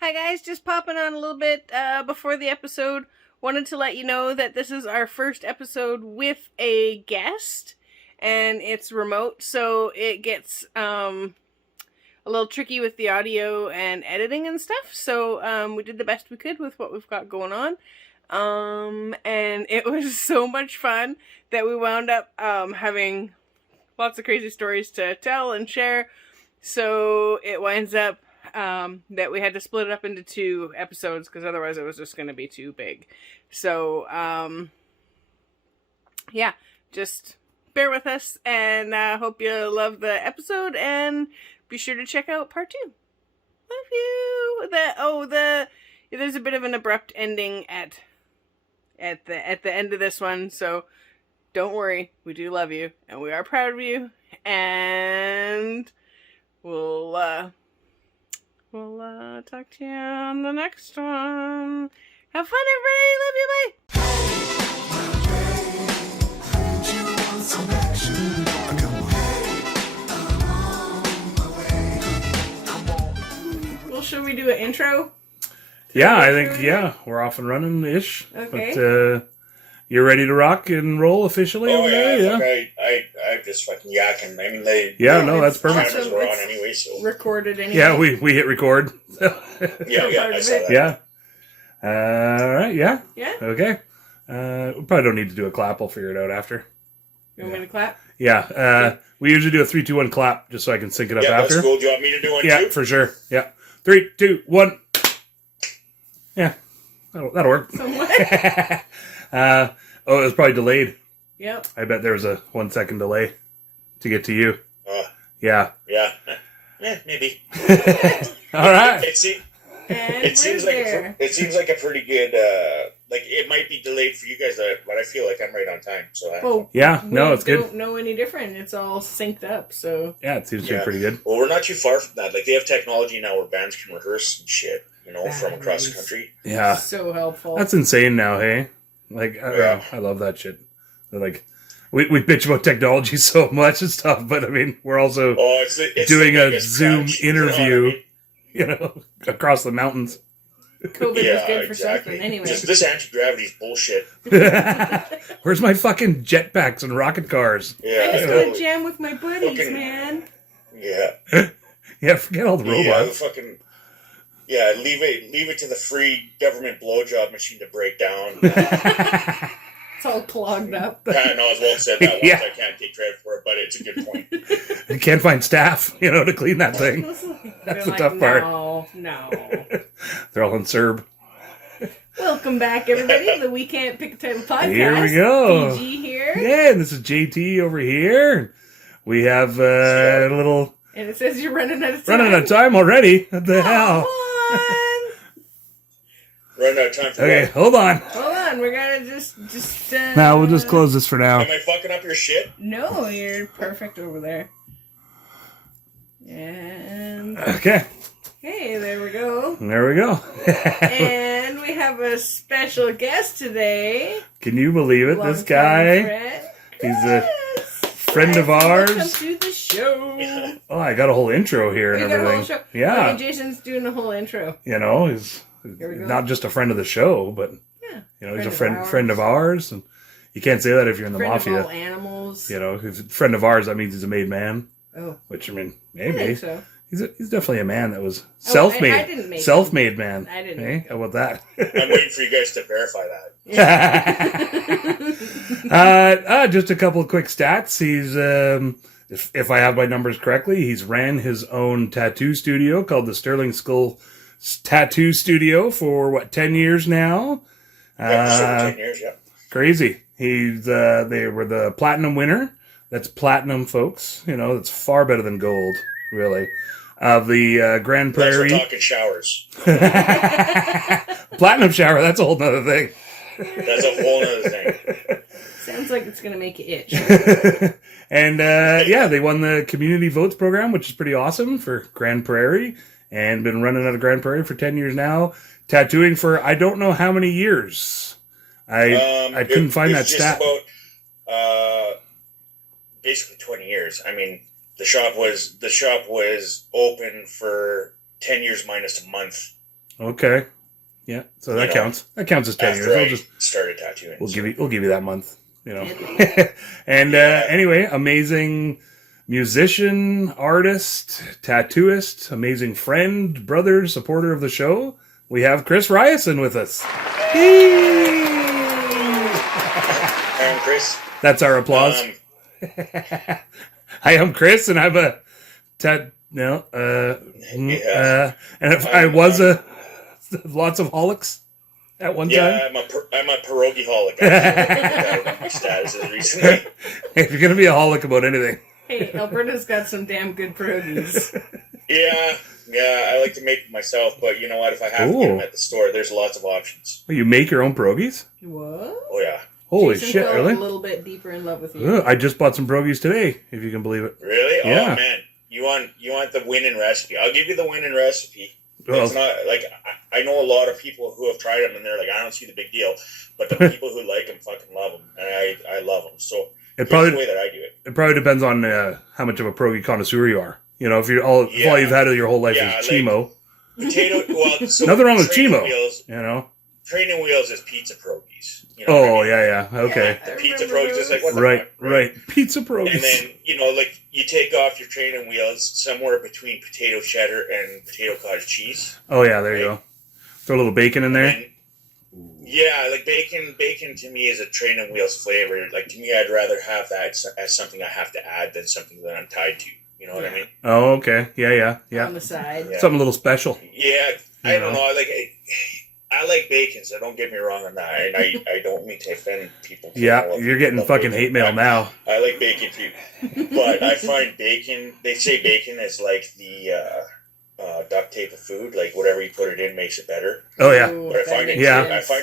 Hi guys, just popping on a little bit before the episode. Wanted to let you know that this is our first episode with a guest, and it's remote, so it gets a little tricky with the audio and editing and stuff. So we did the best we could with what we've got going on. And it was so much fun that we wound up having lots of crazy stories to tell and share. So it winds up that we had to split it up into 2 episodes because otherwise it was just going to be too big. So, yeah, just bear with us and hope you love the episode and be sure to check out part 2. Love you. There's a bit of an abrupt ending at the end of this one, so don't worry, we do love you and we are proud of you, and we'll talk to you on the next one. Have fun, everybody. Love you. Bye. Well, should we do an intro? Yeah, I think, we're off and running-ish. Okay. But, you're ready to rock and roll officially over there? Yeah. I'm just fucking yakking. I mean, that's perfect. Cameras were on anyway, so. Recorded anyway. Yeah, we hit record. Yeah, I saw that. Yeah. All right, yeah. Yeah? Okay. We probably don't need to do a clap. I'll figure it out after. You want me to clap? Yeah. We usually do a 3, 2, 1 clap just so I can sync it up after. That's cool. Do you want me to do one too? Yeah, for sure. Yeah. 3, 2, 1. Yeah. That'll work. Somewhat. It was probably delayed. Yep. I bet there was a 1 second delay to get to you. Yeah. Yeah. Maybe. All right. It seems like a pretty good. It might be delayed for you guys, but I feel like I'm right on time. So. It's good. Don't know any different. It's all synced up. So. Yeah, it seems to be pretty good. Well, we're not too far from that. Like they have technology now where bands can rehearse and shit. From across the country. Yeah. So helpful. That's insane now, hey? Like, I love that shit. Like, we bitch about technology so much and stuff, but I mean, we're also doing a Zoom interview, across the mountains. COVID is good for something anyway. This anti-gravity is bullshit. Where's my fucking jetpacks and rocket cars? Yeah, I just want to jam with my buddies, man. Yeah. Yeah, forget all the robots. Yeah, leave it to the free government blowjob machine to break down. It's all clogged up. Patton Oswalt said that once. I can't take credit for it, but it's a good point. You can't find staff, to clean that thing. That's the tough part. No. They're all in Serb. Welcome back, everybody, to the We Can't Pick a Title podcast. Here we go. PG here. Yeah, and this is JT over here. We have a little... And it says you're running out of time. Running out of time already? What the hell? Running out of time for Okay, what? hold on. Hold on, we're gonna just No, we'll just close this for now. Am I fucking up your shit? No, you're perfect over there. And Okay. hey, there we go. There we go. And we have a special guest today. Can you believe it? This guy, he's a friend of ours. Welcome to the show. Oh, I got a whole intro here and everything. A whole show. Yeah. Okay, Jason's doing a whole intro. He's not just a friend of the show, but he's a friend of ours, and you can't say that if you're in the mafia. Of all animals. He's a friend of ours. That means he's a made man. Oh, which I mean, maybe. I think so. He's definitely a man that was self-made. I didn't make self-made him. man. I didn't. Hey, how about that? I'm waiting for you guys to verify that. Just a couple of quick stats. He's, if I have my numbers correctly, he's ran his own tattoo studio called the Sterling Skull Tattoo Studio for 10 years now. Just over 10 years, yeah. Crazy. They were the platinum winner. That's platinum, folks. That's far better than gold, really. Of the Grand Prairie. We're talking showers. Platinum shower, that's a whole nother thing. That's a whole other thing. Sounds like it's going to make you itch. And, they won the Community Votes program, which is pretty awesome for Grand Prairie. And been running out of Grand Prairie for 10 years now. Tattooing for I don't know how many years. I couldn't find that stat. About, basically 20 years. I mean, the shop was open for 10 years minus a month. Okay. Yeah. So that counts. That counts as 10 years. After I started tattooing. We'll give you that month. And anyway, amazing musician, artist, tattooist, amazing friend, brother, supporter of the show. We have Chris Rhyason with us. Hi, I'm Chris. That's our applause. Hi, I'm Chris, and I'm a and if I was lots of holics at one time. I'm a pierogi holic. My status is recently. If you're gonna be a holic about anything. Hey, Alberta's got some damn good pierogies. Yeah, I like to make them myself, but you know what? If I have to get them at the store, there's lots of options. You make your own pierogies? What? Oh yeah. Holy Jason shit! fell Really? a little bit deeper in love with you. I just bought some pierogies today, if you can believe it. Really? Yeah. Oh man, you want the winning recipe? I'll give you the winning recipe. It's not like I know a lot of people who have tried them and they're like, I don't see the big deal, but the people who like them fucking love them, and I love them. So It here's the way that I do it. It probably depends on how much of a pierogi connoisseur you are. You know, if all you've had your whole life is chimo. Potato. Well, so nothing wrong with chimo. Wheels, you know, training wheels is pizza pierogies. You know yeah. Okay. The pizza pierogies is like what the right, fuck, right. Pizza pierogies. And then like you take off your training wheels somewhere between potato cheddar and potato cottage cheese. Oh yeah, there you go. Throw a little bacon in there. Yeah, like bacon. Bacon to me is a training wheels flavor. Like to me, I'd rather have that as something I have to add than something that I'm tied to. You know what I mean? Oh, okay. Yeah. On the side. Yeah. Something a little special. Yeah, I don't know. I like bacon, so don't get me wrong on that. And I don't mean to offend people. Yeah, you're getting fucking hate mail now. I like bacon too. But I find bacon, they say bacon is like the duct tape of food. Like whatever you put it in makes it better. Oh, yeah. But I find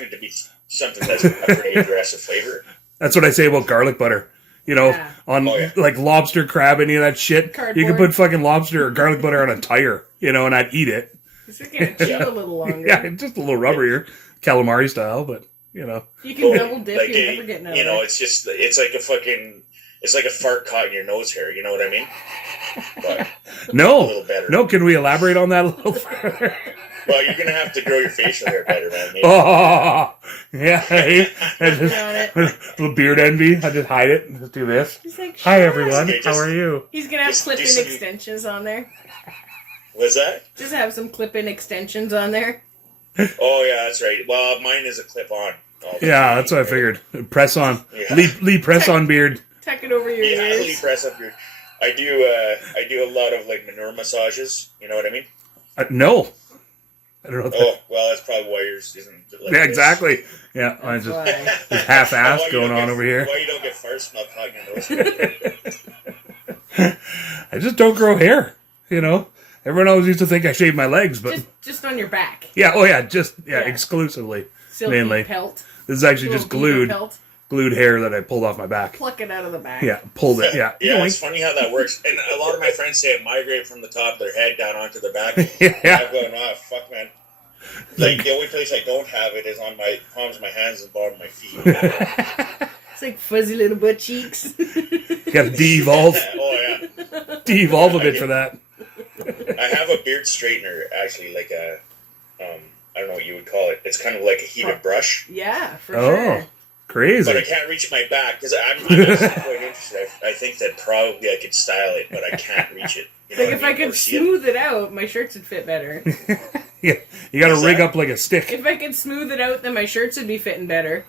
it to be something that's a pretty aggressive flavor. That's what I say about garlic butter. You know, on like lobster, crab, any of that shit. Cardboard. You can put fucking lobster or garlic butter on a tire, you know, and I'd eat it. It's going to chew a little longer. Yeah, just a little rubberier, calamari style, but you know. You can double dip. Like you're never getting out. You know, it's like a fart caught in your nose hair. You know what I mean? But no, a little better. No. Can we elaborate on that a little further? Well, you're gonna have to grow your facial hair better, man. Maybe. Oh, yeah. Little beard envy. I just hide it and just do this. He's like, hi everyone, how are you? He's gonna have clip-in extensions on there. What's that? Just have some clip-in extensions on there. Oh yeah, that's right. Well, mine is a clip-on. Yeah, that's what I figured. Press on. Yeah. Lee press on beard. Tuck it over your ears. Lee press up your. I do a lot of like manure massages. You know what I mean? No. I don't know. Oh, well, that's probably why yours isn't like yeah, exactly. Yeah, I just half-assed going on over here. Why you don't get fart smell caught in your nose? I just don't grow hair, you know? Everyone always used to think I shaved my legs, but... Just on your back. Yeah, exclusively. Silky mainly. Pelt. This is actually just glued hair that I pulled off my back. Pluck it out of the back. Yeah, pulled it, yeah. Yeah, it's funny how that works. And a lot of my friends say it migrated from the top of their head down onto their back. Yeah. I'm going, oh, fuck, man. Like, the only place I don't have it is on my palms of my hands and bottom of my feet. It's like fuzzy little butt cheeks. You gotta de-evolve. Oh, yeah. De-evolve a bit for that. I have a beard straightener, actually, like a, I don't know what you would call it. It's kind of like a heated brush. Yeah, for sure. Crazy. But I can't reach my back because I'm actually quite interested. I think that probably I could style it, but I can't reach it. You know like if I could smooth it out, my shirts would fit better. Yeah, you got to rig up like a stick. If I could smooth it out, then my shirts would be fitting better.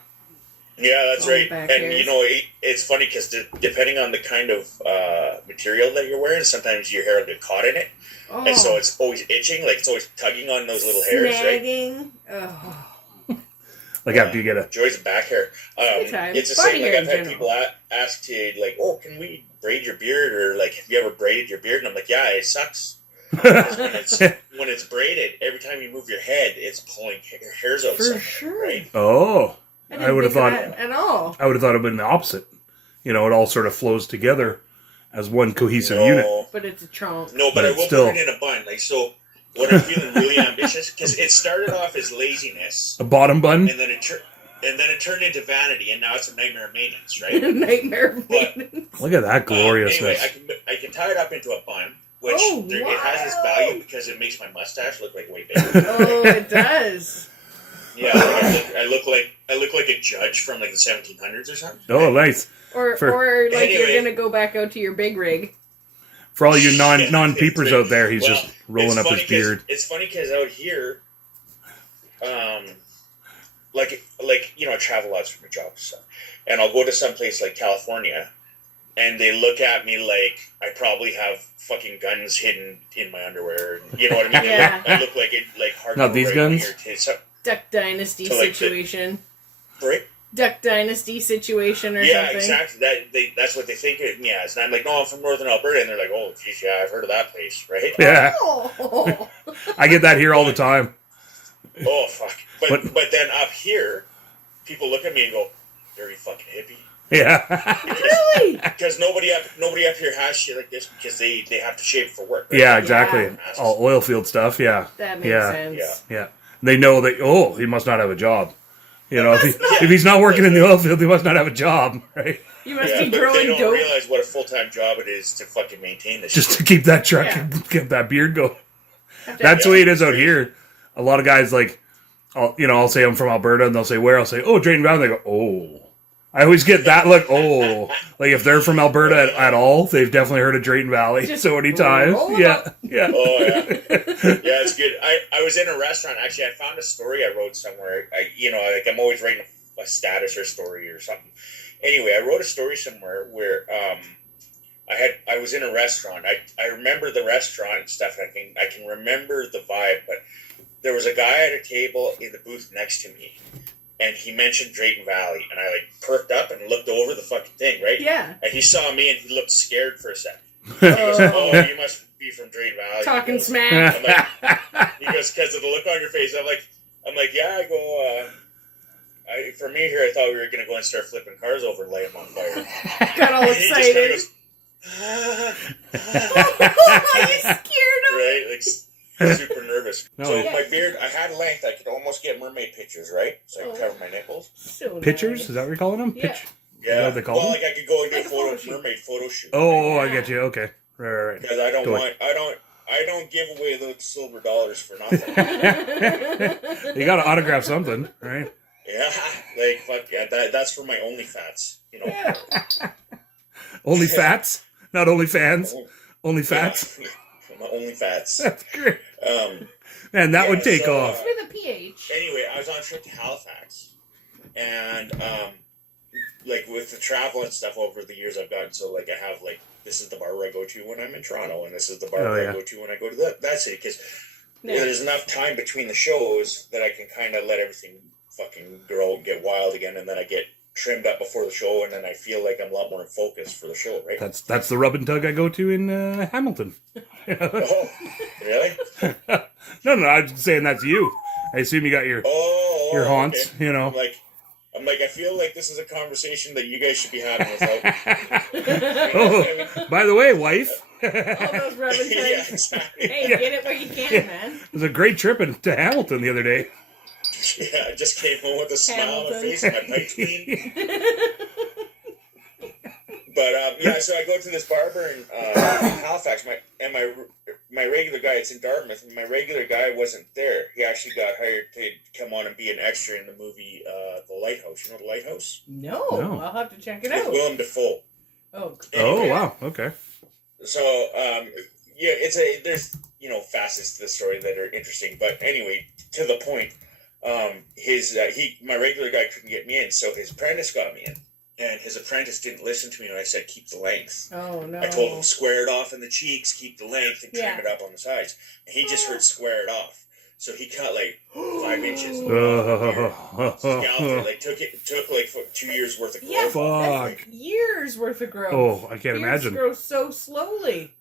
Yeah, that's right. And you know, it's funny because depending on the kind of material that you're wearing, sometimes your hair will get caught in it, and so it's always itching, like it's always tugging on those little hairs, right? Oh. Like after you get a joys of back hair. It's the same. Like I've had people ask to like, "Oh, can we braid your beard?" Or like, "Have you ever braided your beard?" And I'm like, "Yeah, it sucks." when it's braided, every time you move your head, it's pulling hairs out. For sure. Right? Oh, I would have thought at all. I would have thought it would have been the opposite. You know, it all sort of flows together as one cohesive unit. But it's a trunk. No, but I will put it in a bun. Like so. When I'm feeling really ambitious, because it started off as laziness, a bottom bun, and then it turned into vanity, and now it's a nightmare of maintenance, right? Nightmare of maintenance. Look at that gloriousness. Anyway, I can tie it up into a bun, which it has this value because it makes my mustache look like way bigger. Oh, it does. Yeah, I look like a judge from like the 1700s or something. Oh, nice. Or like anyway, you're gonna go back out to your big rig. For all you non-peepers out there, he's just rolling up his beard. It's funny because out here, like I travel lots for my job and stuff, and I'll go to some place like California, and they look at me like I probably have fucking guns hidden in my underwear. You know what I mean? Yeah. I look like hardcore. Not these guns. Duck Dynasty situation. Right? Duck Dynasty situation or something. Yeah, exactly. That's what they think of me as. And I'm like, no, I'm from Northern Alberta. And they're like, oh, geez, yeah, I've heard of that place, right? Yeah. Oh. I get that here all the time. Oh, fuck. But then up here, people look at me and go, dirty fucking hippie. Yeah. Really? Because nobody up here has shit like this because they have to shave for work. Right? Yeah, exactly. All oil field stuff, yeah. That makes sense. Yeah. They know that, he must not have a job. You know, if he's not working in the oil field, he must not have a job, right? You must be growing they don't dope. realize what a full-time job it is to fucking maintain this Just shit. to keep that truck and get that beard going. That's the way it is out here. A lot of guys, like, I'll say I'm from Alberta, and they'll say, where? I'll say, Drayton Valley. They go, oh. I always get that look, oh. Like, if they're from Alberta at all, they've definitely heard of Drayton Valley so many times. Yeah. Oh, yeah. Yeah, it's good. I was in a restaurant. Actually, I found a story I wrote somewhere. I'm always writing a status or story or something. Anyway, I wrote a story somewhere where I was in a restaurant. I remember the restaurant and stuff. I can remember the vibe, but there was a guy at a table in the booth next to me. And he mentioned Drayton Valley, and I perked up and looked over the fucking thing, right? Yeah. And he saw me, and he looked scared for a second. He goes, you must be from Drayton Valley. Talking smack. I'm like, he goes, because of the look on your face. I'm like, yeah. I go, for me here, I thought we were gonna go and start flipping cars over and light them on fire. Got all excited. He just You scared him. Right, like super nervous. My beard, I had length. I could almost get mermaid pictures, right? So I could cover my nipples. So Pictures? nice. Is that what you're calling them? Yeah. Is that what they call them? Like I could go and do a mermaid photo shoot. Oh, I get you. Okay. Right. Because I don't give away those silver dollars for nothing. You got to autograph something, right? Yeah, fuck yeah. That's for my OnlyFats, Yeah. Only fats? Not only fans? Only fats? Yeah, my OnlyFats. That's great. Man, that would take off. With a PH. Anyway, I was on a trip to Halifax. And, with the travel and stuff over the years I've gotten, so, I have, this is the bar where I go to when I'm in Toronto, and this is the bar where I go to when I go to that city, because there's enough time between the shows that I can kind of let everything fucking grow and get wild again, and then I get trimmed up before the show, and then I feel like I'm a lot more in focus for the show, right? That's the rub and tug I go to in Hamilton. Oh, really? No, I'm saying that's you. I assume you got your haunts, okay. I'm like, I feel like this is a conversation that you guys should be having without. By the way, wife. All those rub and tugs. Yeah, exactly. Hey, get it where you can, man. It was a great trip to Hamilton the other day. Yeah, I just came home with a smile on my face and my pipes clean. But so I go to this barber in Halifax. My regular guy, it's in Dartmouth, and my regular guy wasn't there. He actually got hired to come on and be an extra in the movie The Lighthouse. You know The Lighthouse? No. I'll have to check it out. With Willem Dafoe. Oh, anyway. Oh wow, okay. So there's facets to the story that are interesting, but anyway, to the point. My regular guy couldn't get me in, so his apprentice got me in. And his apprentice didn't listen to me when I said keep the length. Oh, no. I told him square it off in the cheeks, keep the length, and trim it up on the sides. And he just heard square it off. So he cut 5 inches. Scalped it. Took 2 years worth of growth. Yeah, fuck. That's years worth of growth. Oh, I can't imagine. It grows so slowly.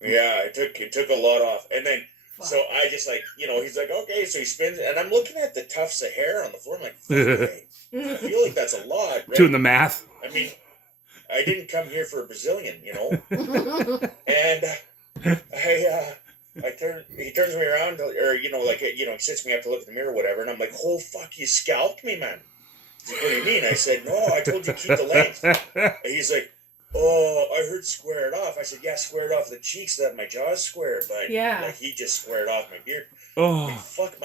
Yeah, it took a lot off. And then, so I just he's like, okay, so he spins, and I'm looking at the tufts of hair on the floor. I'm like, okay, I feel like that's a lot. Right? Doing the math. I mean, I didn't come here for a Brazilian, And he turns me around, he sits me up to look in the mirror or whatever, and I'm like, oh, fuck, you scalped me, man. He's like, what do you mean? I said, no, I told you to keep the length. And he's like, oh, I heard square it off. I said, yeah, square it off the cheeks so that my jaw's square. But like, he just squared off my beard. Oh. Like, fuck,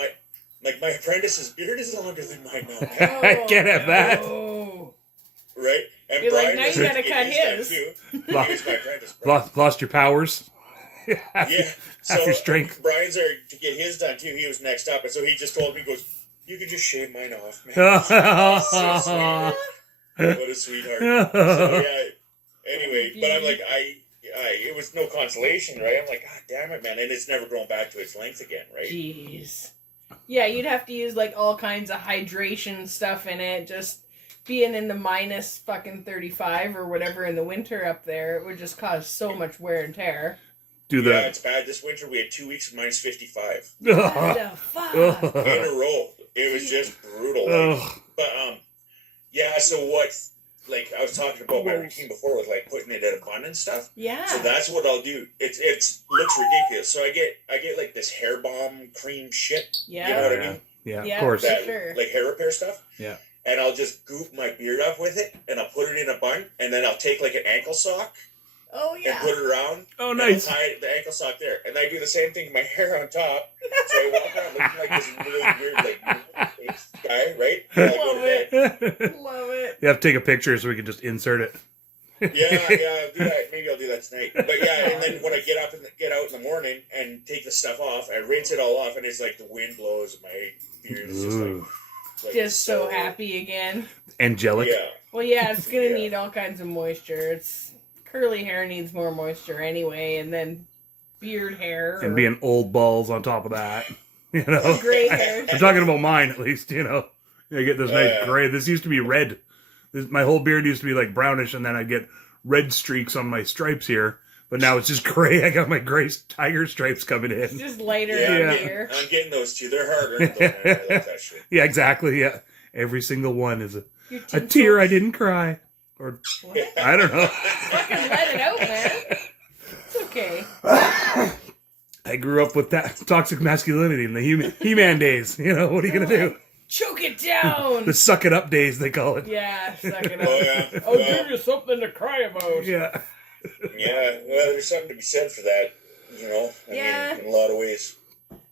my apprentice's beard is longer than mine now. I can't have that. Oh. Right? And You're Brian like, now you gotta cut his. Too. He was my apprentice, bro. Lost your powers. Yeah. So half your strength. Brian's there to get his done too. He was next up, and so he just told me, he goes, you can just shave mine off, man. So sweet. What a sweetheart. So yeah. Anyway, but I'm like, it was no consolation, right? I'm like, God damn it, man, and it's never grown back to its length again, right? Jeez. Yeah, you'd have to use like all kinds of hydration stuff in it. Just being in the minus fucking 35 or whatever in the winter up there, it would just cause so much wear and tear. Yeah, it's bad. This winter we had 2 weeks of minus 55. What the fuck? In a row. It was just brutal. But yeah. So what? Like I was talking about my routine before with like putting it at a bun and stuff. Yeah. So that's what I'll do. It's looks ridiculous. So I get like this hair balm cream shit. Yeah. You know what I mean? Yeah, of course. That, sure. Like hair repair stuff. Yeah. And I'll just goop my beard up with it, and I'll put it in a bun, and then I'll take like an ankle sock. Oh yeah. And put it around. Oh nice. And I'll tie the ankle sock there, and I do the same thing with my hair on top. So I walk around looking like this really weird like guy, right? Love it. Love it. You have to take a picture so we can just insert it. Yeah, I'll do that. Maybe I'll do that tonight. But yeah, and then when I get up and get out in the morning and take the stuff off, I rinse it all off, and it's like the wind blows, and my beard is just just so happy again. Angelic. Yeah. Well, yeah, it's gonna need all kinds of moisture. Curly hair needs more moisture anyway, and then beard hair. And being old balls on top of that. You know? Gray hair. I'm talking about mine, at least, you know. I get this nice gray. This used to be red. My whole beard used to be like brownish, and then I'd get red streaks on my stripes here. But now it's just gray. I got my gray tiger stripes coming in. It's just lighter here. I'm getting those too. They're harder. I like that shit. Yeah, exactly. Yeah. Every single one is a tear I didn't cry. Or, what? I don't know. Fucking let it out, man. It's okay. I grew up with that toxic masculinity in the He-Man days. You know, what are you going to do? Choke it down. The suck it up days, they call it. Yeah, suck it up. Oh, yeah. I'll give you something to cry about. Yeah. Yeah, well, there's something to be said for that, you know? I mean, in a lot of ways.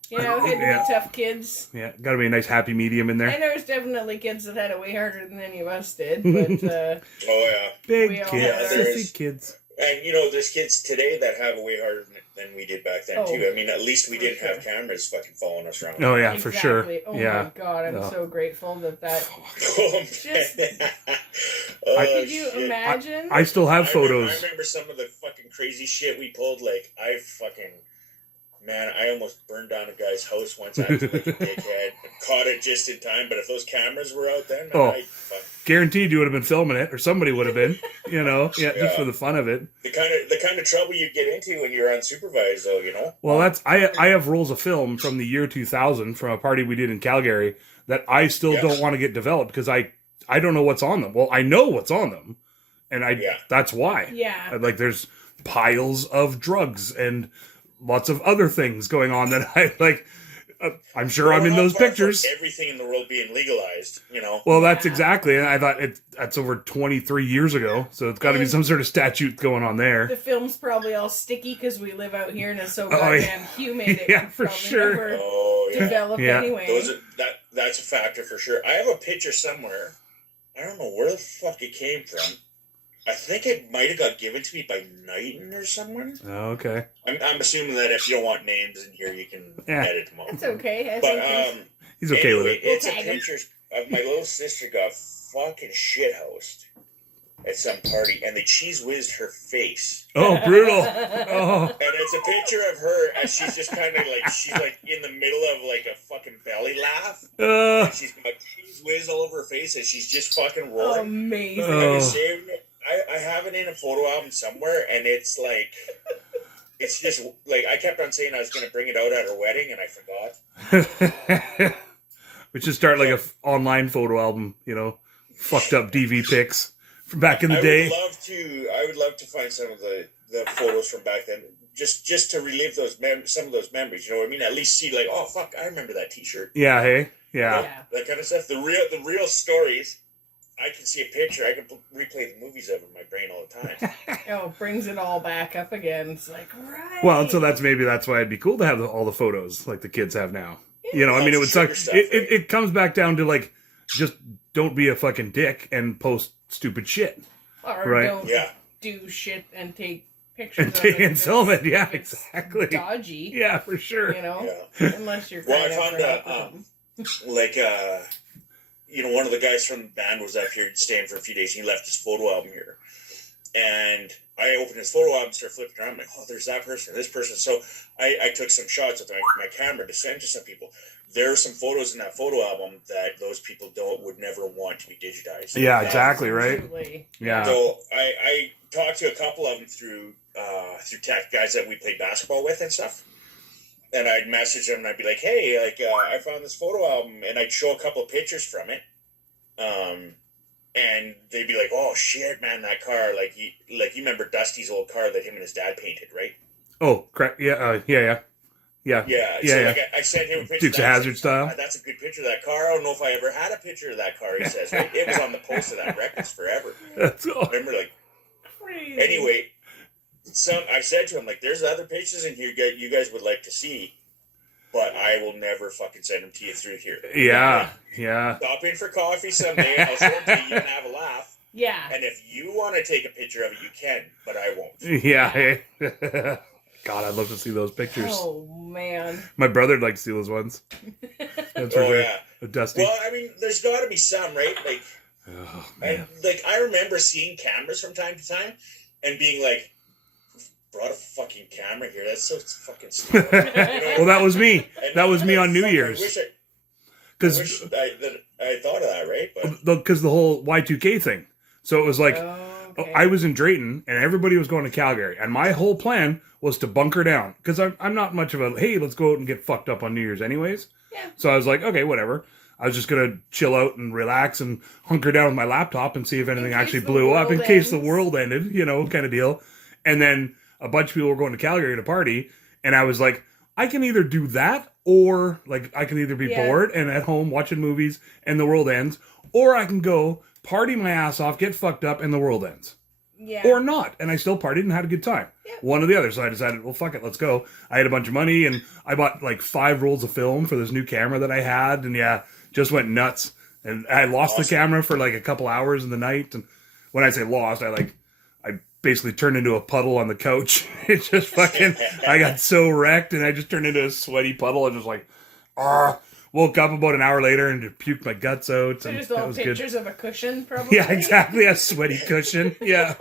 You know, had to be tough kids. Yeah, got to be a nice happy medium in there. And there was definitely kids that had it way harder than any of us did, but oh yeah, big kids, sissy kids. And you know, there's kids today that have it way harder than we did back then too. I mean, at least we didn't have cameras fucking following us around. Oh yeah, for sure. Oh yeah. my god, I'm so grateful that. Oh, just. Could you imagine? I still have photos. I remember some of the fucking crazy shit we pulled. Like I almost burned down a guy's house once. I was like a dickhead. Caught it just in time. But if those cameras were out then, guaranteed you would have been filming it, or somebody would have been. You know, just for the fun of it. The kind of trouble you get into when you're unsupervised, though. You know. Well, I have rolls of film from the year 2000 from a party we did in Calgary that I still don't want to get developed because I don't know what's on them. Well, I know what's on them, and that's why. Yeah. Like there's piles of drugs and lots of other things going on that I like. I'm sure I'm in those pictures. Everything in the world being legalized, you know. Well, that's exactly, and I thought that's over 23 years ago, so it's got to be some sort of statute going on there. The film's probably all sticky because we live out here and it's so goddamn humid. Yeah, for sure. Develop anyway. That's a factor for sure. I have a picture somewhere. I don't know where the fuck it came from. I think it might have got given to me by Knighton or someone. Oh, okay. I'm assuming that if you don't want names in here, you can edit them out. It's okay. But he's okay with it. It's a picture of my little sister got fucking shithoused at some party, and they cheese whizzed her face. Oh, brutal! Oh. And it's a picture of her as she's just kind of like she's like in the middle of like a fucking belly laugh. And she's got cheese whiz all over her face, and she's just fucking roaring. Amazing! I saved it. I have it in a photo album somewhere, and it's like, it's just like I kept on saying I was going to bring it out at her wedding, and I forgot. We should start like a online photo album, you know, fucked up DV pics from back in the day. I would love to find some of the photos from back then, just to relive those some of those memories. You know what I mean? At least see like, oh fuck, I remember that T-shirt. Yeah. Hey. Yeah. That kind of stuff. The real stories. I can see a picture. I can replay the movies of it in my brain all the time. Oh, brings it all back up again. It's like, right. Well, so that's why it'd be cool to have all the photos like the kids have now. You know, I mean, it would suck. Stuff, right? It comes back down to like, just don't be a fucking dick and post stupid shit. Or right? Don't do shit and take pictures and of it. And film it. Yeah, exactly. Dodgy. Yeah, for sure. You know? Yeah. Unless you're well, I found you know, one of the guys from the band was up here staying for a few days. And he left his photo album here. And I opened his photo album and started flipping around. I'm like, oh, there's that person, this person. So I took some shots with my camera to send to some people. There are some photos in that photo album that those people would never want to be digitized. Yeah, exactly, right? Absolutely. Yeah. So I talked to a couple of them through tech guys that we played basketball with and stuff. And I'd message them and I'd be like, hey, I found this photo album, and I'd show a couple of pictures from it. And they'd be like, oh shit, man, that car, you remember Dusty's old car that him and his dad painted, right? Oh, crap. Yeah, yeah. I sent him a picture. Dukes of Hazzard style. That's a good picture of that car. I don't know if I ever had a picture of that car, he says. Right? It was on the post of that records forever. That's all. Remember, Crazy. Anyway, I said to him, there's other pictures in here you guys would like to see, but I will never fucking send them to you through here. Yeah. Stop in for coffee someday. I'll show them to you. You can have a laugh. Yeah. And if you want to take a picture of it, you can, but I won't. Yeah. God, I'd love to see those pictures. Oh, man. My brother'd like to see those ones. That's yeah. Dusty. Well, I mean, there's got to be some, right? Oh, man. I remember seeing cameras from time to time and being like, brought a fucking camera here. That's so fucking stupid. You know? Well, that was me. And That was me on New I Year's. wish I thought of that, right? Because the whole Y2K thing. So it was like, okay. I was in Drayton and everybody was going to Calgary. And my whole plan was to bunker down. Because I'm not much of a, hey, let's go out and get fucked up on New Year's anyways. Yeah. So I was like, okay, whatever. I was just going to chill out and relax and hunker down with my laptop and see if anything actually blew up in case the world ended, kind of deal. And then a bunch of people were going to Calgary to party. And I was like, I can either do that, or I can either be bored and at home watching movies and the world ends, or I can go party my ass off, get fucked up, and the world ends. Yeah. Or not. And I still partied and had a good time. Yeah. One or the other. So I decided, well, fuck it, let's go. I had a bunch of money and I bought 5 rolls of film for this new camera that I had. And just went nuts. And I lost the camera for a couple hours in the night. And when I say lost, I basically turned into a puddle on the couch. It just fucking, I got so wrecked and I just turned into a sweaty puddle and just woke up about an hour later and puked my guts out. So and just all pictures of a cushion, probably? Yeah, exactly. A sweaty cushion. Yeah.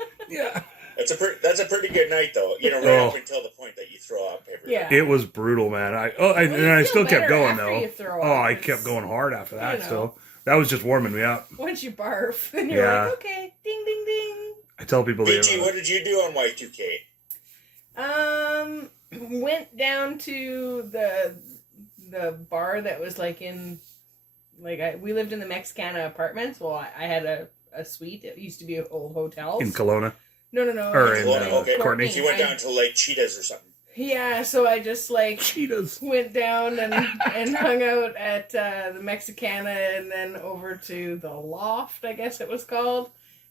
That's a pretty good night, though. Right up until the point that you throw up every Yeah. It was brutal, man. I still kept going, though. I It's, kept going hard after that, still. That was just warming me up. Once you barf, then you're like, okay, ding, ding, ding. I tell people what did you do on Y2K? Went down to the bar that was we lived in the Mexicana apartments. Well, I had a suite. It used to be old hotels. in Kelowna. No. Or in okay. Courtney. So you went down to Cheetahs or something. Yeah, so I just Cheetahs. went down and hung out at the Mexicana and then over to the Loft, I guess it was called.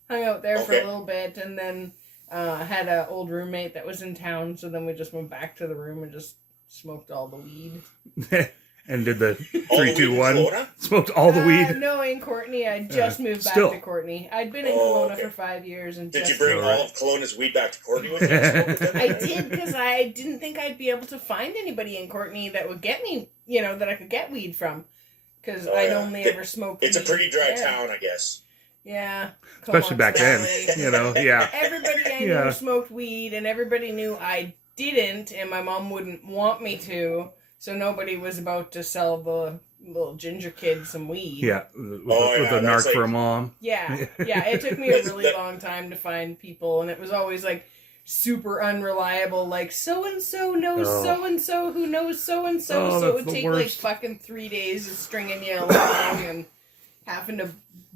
Hung out there for a little bit and then had an old roommate that was in town, so then we just went back to the room and just smoked all the weed. And did the 3, 2, 1. Smoked all the weed. No, in Courtney. I just moved back to Courtney. I'd been in Kelowna for 5 years. And did you bring all of Kelowna's weed back to Courtney with you? I did, because I didn't think I'd be able to find anybody in Courtney that would get me, that I could get weed from. Because I'd only ever smoked It's weed a pretty dry there. town, I guess. Yeah. Especially back then, yeah. Everybody I knew smoked weed, and everybody knew I didn't, and my mom wouldn't want me to. So nobody was about to sell the little ginger kid some weed. Yeah, with a narc for a mom. Yeah. It took me a really long time to find people, and it was always super unreliable. So and so knows so and so who knows so and so. So it would take fucking 3 days of stringing you along and having to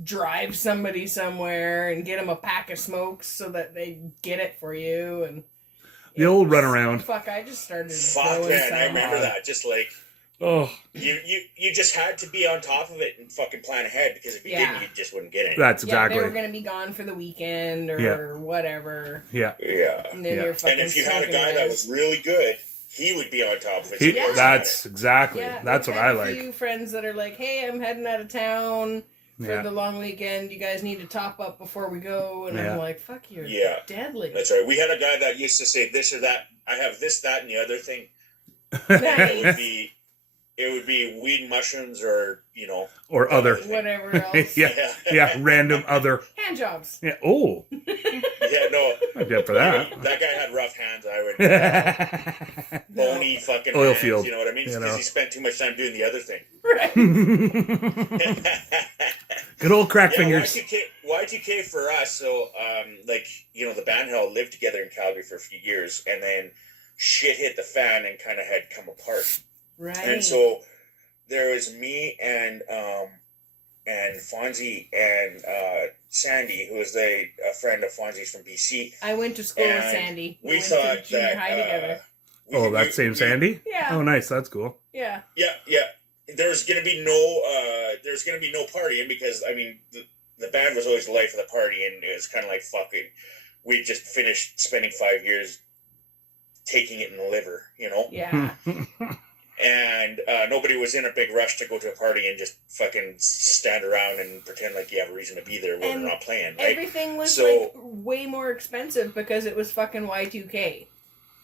drive somebody somewhere and get them a pack of smokes so that they get it for you and. The old runaround. Fuck, I just started Fuck, man, I remember that. Just Oh, you just had to be on top of it and fucking plan ahead, because if you didn't, you just wouldn't get it. That's exactly. They were going to be gone for the weekend or whatever. Yeah. And then you're fucking. And if you had a guy that was really good, he would be on top of it. That's exactly. That's what I like. A few friends that are like, "Hey, I'm heading out of town for the long weekend. You guys need to top up before we go." And I'm like, "Fuck, you're deadly." That's right. We had a guy that used to say this or that. I have this, that, and the other thing. Nice. It would be weed, mushrooms, or or other whatever else. Random other hand jobs. Yeah. Oh. No. I'd get for that. That guy had rough hands. I would bony fucking oil hands, field. You know what I mean? Because he spent too much time doing the other thing. Right. Good old crack fingers. Y2K for us. So, the band hall lived together in Calgary for a few years, and then shit hit the fan and kind of had come apart. Right. And so there was me and Fonzie and Sandy, who was a friend of Fonzie's from BC. I went to school with Sandy. We thought to junior high together. That same Sandy? Yeah. Oh, nice. That's cool. Yeah. Yeah. There's gonna be no partying, because the band was always the life of the party, and it was kind of like fucking. We just finished spending 5 years taking it in the liver, Yeah. And nobody was in a big rush to go to a party and just fucking stand around and pretend like you have a reason to be there when we're not playing, right? Everything was way more expensive because it was fucking Y2K.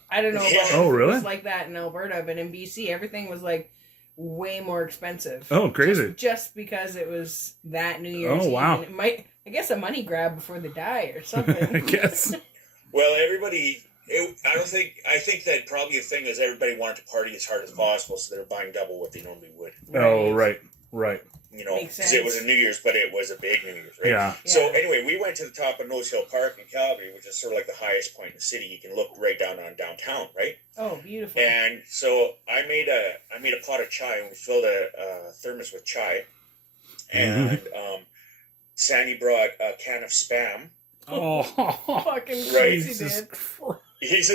I don't know about it was like that in Alberta, but in BC everything was like way more expensive. Oh, crazy. Just because it was that New Year's Eve. Wow. And I guess a money grab before they die or something. I guess. Well, I think that probably the thing is everybody wanted to party as hard as possible, so they're buying double what they normally would. Oh, right. Because it was a New Year's, but it was a big New Year's, right? Yeah. So anyway, we went to the top of Nose Hill Park in Calgary, which is sort of like the highest point in the city. You can look right down on downtown, right? Oh, beautiful. And so I made a pot of chai, and we filled a thermos with chai, and Sandy brought a can of Spam. Oh, fucking crazy, Jesus dude. He is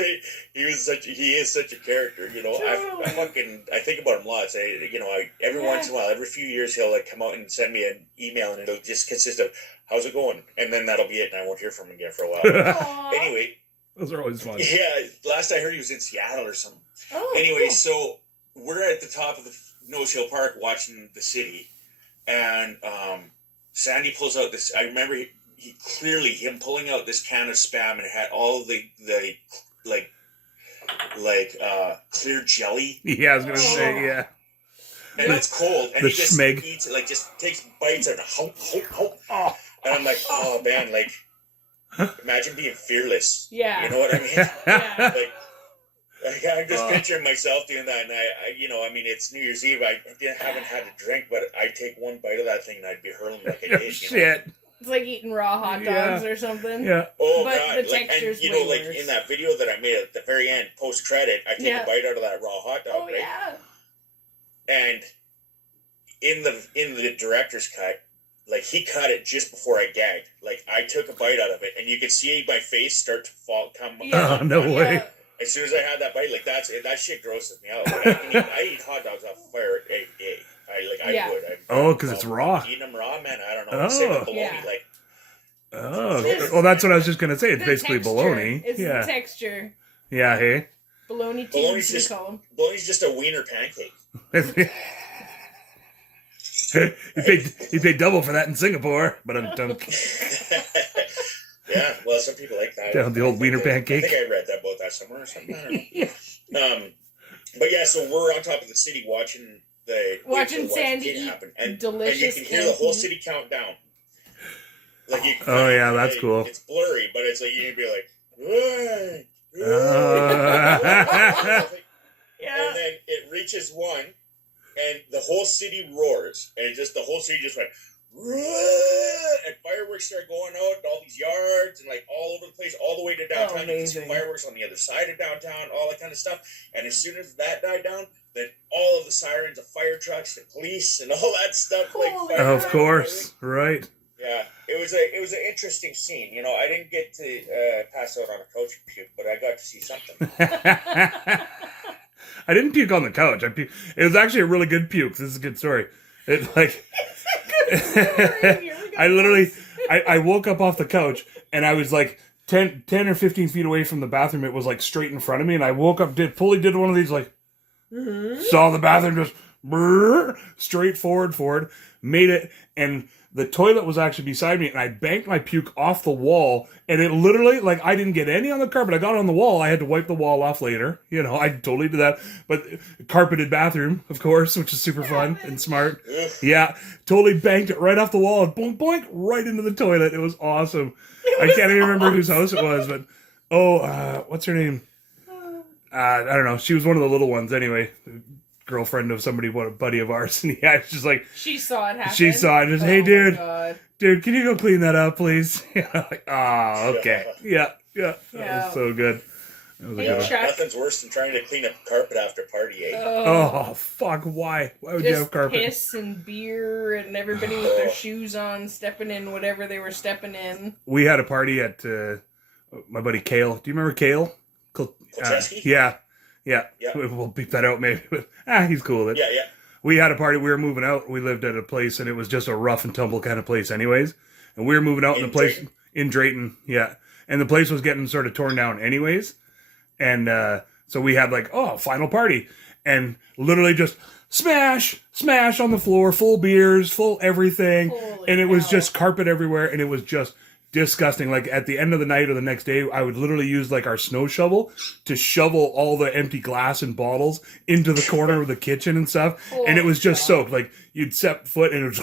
such a character, I think about him lots. Every once in a while, every few years, he'll come out and send me an email, and it'll just consist of "How's it going?" and then that'll be it, and I won't hear from him again for a while. Anyway, those are always fun. Yeah, last I heard he was in Seattle or something. Oh, anyway, cool. So we're at the top of the Nose Hill Park watching the city, and Sandy pulls out this. I remember him pulling out this can of Spam, and it had all the clear jelly. Yeah, I was gonna say, yeah. And it's cold, and the he just schmeg. eats it, just takes bites and oh. And I'm like, oh man, imagine being fearless. Yeah. You know what I mean? Yeah. I'm just picturing myself doing that, and it's New Year's Eve. I haven't had a drink, but I'd take one bite of that thing, and I'd be hurling like a dish. Shit. It's like eating raw hot dogs or something. Yeah. Oh, but God. the texture's way worse. In that video that I made at the very end, post-credit, I take a bite out of that raw hot dog, right? Yeah. And in the director's cut, he cut it just before I gagged. I took a bite out of it, and you could see my face start to come. Oh, no way. As soon as I had that bite, that shit grosses me out. I eat hot dogs off fire every day. I would. Because it's raw. Eating them raw, man. I don't know. It's like bologna, well, that's what I was just gonna say. It's basically texture. bologna. It's the texture. Yeah, hey. Bologna tubes, we call them. Bologna's just a wiener pancake. He paid double for that in Singapore, but I'm done. Yeah, well, some people like that. The old wiener pancake. I think I read about that somewhere or something. I don't know. But yeah, so we're on top of the city watching Sandy eat happen, and delicious. And you can hear the whole city count down. That's cool. It's blurry, but it's you can be like, yeah. And then it reaches one, and the whole city roars, and the whole city just went, and fireworks start going out in all these yards and all over the place, all the way to downtown. You can see fireworks on the other side of downtown, all that kind of stuff. And as soon as that died down, then all of the sirens of fire trucks, the police, and all that stuff. Of course, right. Yeah, it was an interesting scene. I didn't get to pass out on a couch and puke, but I got to see something. I didn't puke on the couch. It was actually a really good puke. This is a good story. It like, I literally, I woke up off the couch and I was like 10 or 15 feet away from the bathroom. It was like straight in front of me, and I woke up, did one of these, like, saw the bathroom just straight forward, made it, and the toilet was actually beside me, and I banked my puke off the wall, and it literally, like, I didn't get any on the carpet. I got on the wall. I had to wipe the wall off later. You know, I totally did that. But carpeted bathroom, of course, which is super fun and smart. Yeah, totally banked it right off the wall, and boink, boink, right into the toilet. It was awesome. I can't even remember whose house it was, but, what's her name? I don't know. She was one of the little ones anyway. Girlfriend of somebody, a buddy of ours, and yeah, it's just like she saw it happen. She saw it. Just, hey, dude, can you go clean that up, please? Like, okay, yeah. That was so good. That was a good one. Nothing's worse than trying to clean up carpet after party. Oh fuck! Why would you have carpet? Piss and beer and everybody with their shoes on, stepping in whatever they were stepping in. We had a party at my buddy Kale. Do you remember Kale? Yeah. We'll beep that out maybe. But, he's cool with it. Yeah. We had a party. We were moving out. We lived at a place, and it was just a rough and tumble kind of place anyways. And we were moving out in a place in Drayton. Yeah. And the place was getting sort of torn down anyways. And so we had like, final party. And literally just smash on the floor, full beers, full everything. And it was just carpet everywhere. And it was just disgusting. Like at the end of the night or the next day, I would literally use like our snow shovel to shovel all the empty glass and bottles into the corner of the kitchen and stuff. And it was just soaked. Like you'd set foot and it was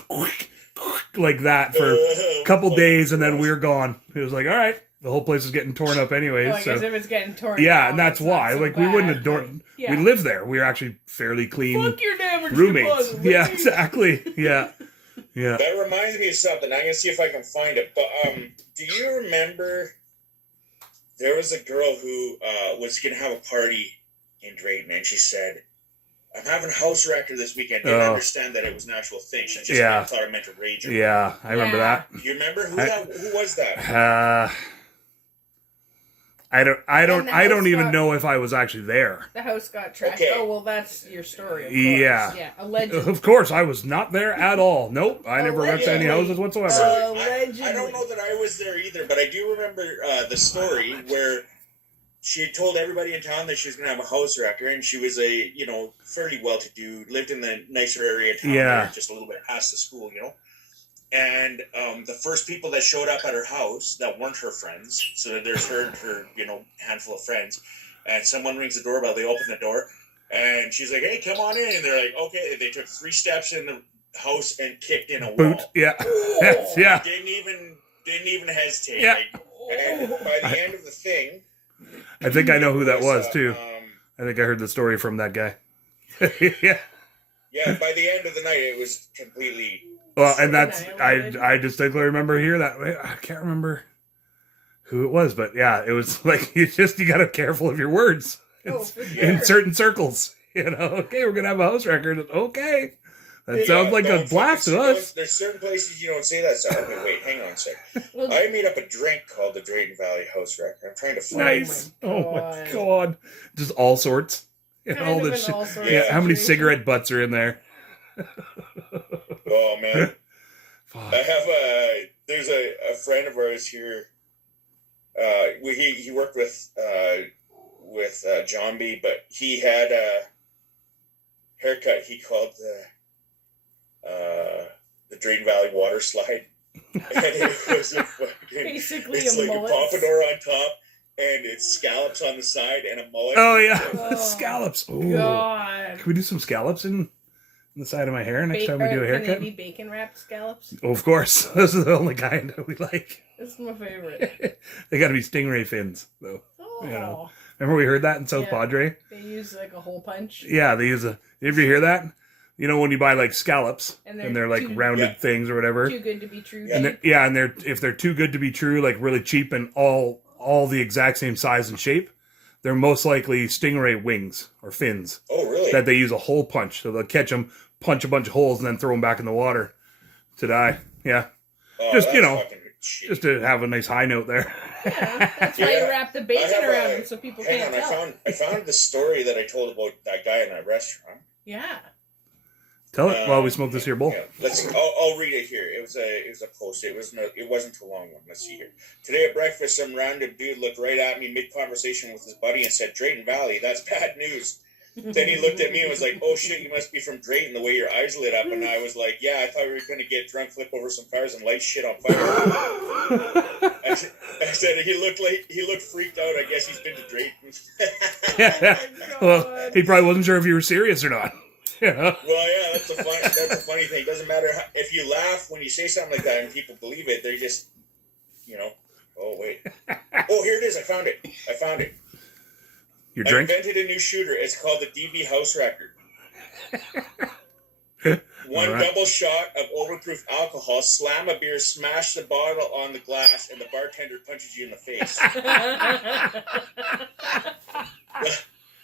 like that for a couple days, and then we were gone. It was like, all right, the whole place is getting torn up anyways. I guess if it's getting torn down, and that's why. Like we wouldn't have torn. We lived there. We were actually fairly clean roommates. Yeah, exactly. Yeah. That reminds me of something. I'm going to see if I can find it. But do you remember there was a girl who was going to have a party in Drayton, and she said, I'm having a house wrecker this weekend. Didn't understand that it was an actual thing. She just thought I meant a rager. Yeah, I remember that. Do you remember who was that? I don't even know if I was actually there. The house got trashed. Okay. Oh, well, that's your story, of course. Yeah, allegedly. Of course, I was not there at all. Nope, I never wrecked any houses whatsoever. I don't know that I was there either, but I do remember the story where she had told everybody in town that she was going to have a house wrecker, and she was a, fairly well-to-do, lived in the nicer area of town, there, just a little bit past the school, And the first people that showed up at her house that weren't her friends, so that there's her handful of friends, and someone rings the doorbell, they open the door, and she's like, hey, come on in. And they're like, okay. They took 3 steps in the house and kicked in a wall. Yeah. Yeah. Didn't even hesitate. Yeah. And by the end of the thing... I think I know who that was, too. I think I heard the story from that guy. Yeah. Yeah, by the end of the night, it was completely... Well, and that's, I distinctly remember here that, I can't remember who it was, but yeah, it was like, you gotta be careful of your words in certain circles, okay, we're gonna have a house record, okay, that sounds like a blast to us. There's certain places you don't say that, so okay, wait, hang on a sec. I made up a drink called the Drayton Valley House Record. I'm trying to find it. Nice. Oh my god. Just all sorts. All this shit. Yeah, how many cigarette butts are in there? Oh man, I have there's a friend of ours here. He worked with John B, but he had a haircut he called the Drayton Valley Water Slide, and it was basically it's a like mullet. A pompadour on top, and it's scallops on the side and a mullet. Oh yeah, scallops. Oh God, can we do some scallops in the side of my hair next time we do a haircut? Can they be bacon wrapped scallops? Oh, of course. Those are the only kind that we like. This is my favorite. They got to be stingray fins, though. Oh. Remember we heard that in South Padre? They use like a hole punch. Yeah, they use a... Did you hear that? When you buy like scallops and they're like rounded things or whatever. Too good to be true. And if they're too good to be true, like really cheap and all the exact same size and shape, they're most likely stingray wings or fins. Oh, really? That they use a hole punch. So they'll catch them, punch a bunch of holes, and then throw them back in the water to die. Yeah. Oh, just, shitty. Just to have a nice high note there. Yeah, that's why you wrap the bacon around them so people can't tell. I found the story that I told about that guy in that restaurant. Yeah. Tell it while we smoke this here bowl. Yeah. I'll read it here. It was a post. It wasn't a long one. Let's see here. Today at breakfast, some random dude looked right at me mid conversation with his buddy and said, "Drayton Valley, that's bad news." Then he looked at me and was like, "Oh shit, you must be from Drayton, the way your eyes lit up." And I was like, "Yeah, I thought we were gonna get drunk, flip over some cars, and light shit on fire." I said he looked freaked out. I guess he's been to Drayton. Well, he probably wasn't sure if you were serious or not. Yeah. Well, yeah, that's the funny thing. It doesn't matter if you laugh when you say something like that and people believe it. They're just, oh wait, oh here it is. I found it. Your drink? I invented a new shooter. It's called the DB House Record. One double shot of overproof alcohol, slam a beer, smash the bottle on the glass, and the bartender punches you in the face.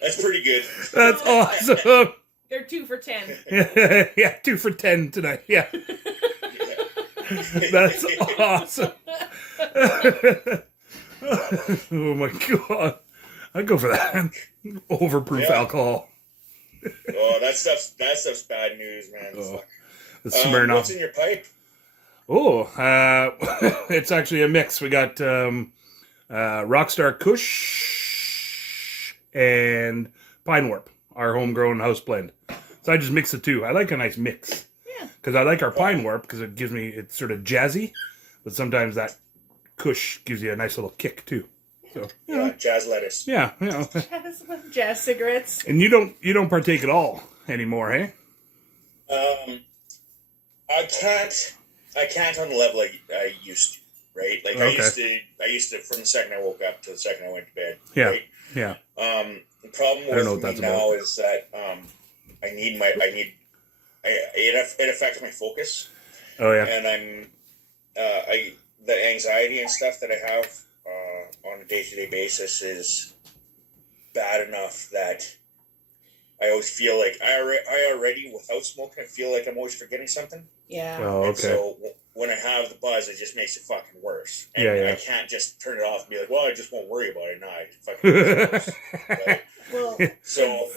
That's pretty good. That's awesome. They're 2 for 10. Yeah, 2 for 10 tonight. Yeah. That's awesome. Oh my god. I'd go for that. Overproof alcohol. Oh, that stuff's bad news, man. Oh, it's Smirnoff. What's in your pipe? Oh, it's actually a mix. We got Rockstar Kush and Pine Warp, our homegrown house blend. So I just mix the two. I like a nice mix. Yeah. Because I like our Pine Warp because it's sort of jazzy, but sometimes that Kush gives you a nice little kick too. So jazz lettuce. Yeah, Jazz cigarettes. And you don't partake at all anymore, hey? I can't on the level I used to, right? Like okay. I used to from the second I woke up to the second I went to bed. Yeah. Right? Yeah. The problem with me now is that it affects my focus. Oh yeah. And the anxiety and stuff that I have on a day-to-day basis is bad enough that I always feel like I already without smoking, I feel like I'm always forgetting something. Yeah. Oh, okay. And so when I have the buzz, it just makes it fucking worse. And I can't just turn it off and be like, well, I just won't worry about it. No, I fucking worse, right? Well, so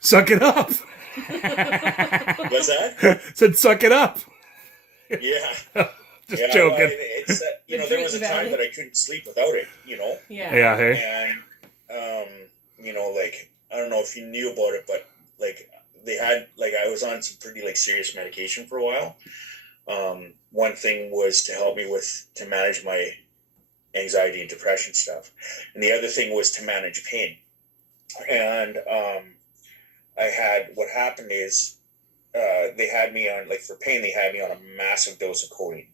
suck it up. What's that? Said suck it up. Yeah. Just joking. Well, it's there was a time that I couldn't sleep without it. Yeah. Yeah. Hey. And like I don't know if you knew about it, but like they had I was on some pretty serious medication for a while. One thing was to help me to manage my anxiety and depression stuff, and the other thing was to manage pain. And what happened is they had me on for pain. They had me on a massive dose of codeine.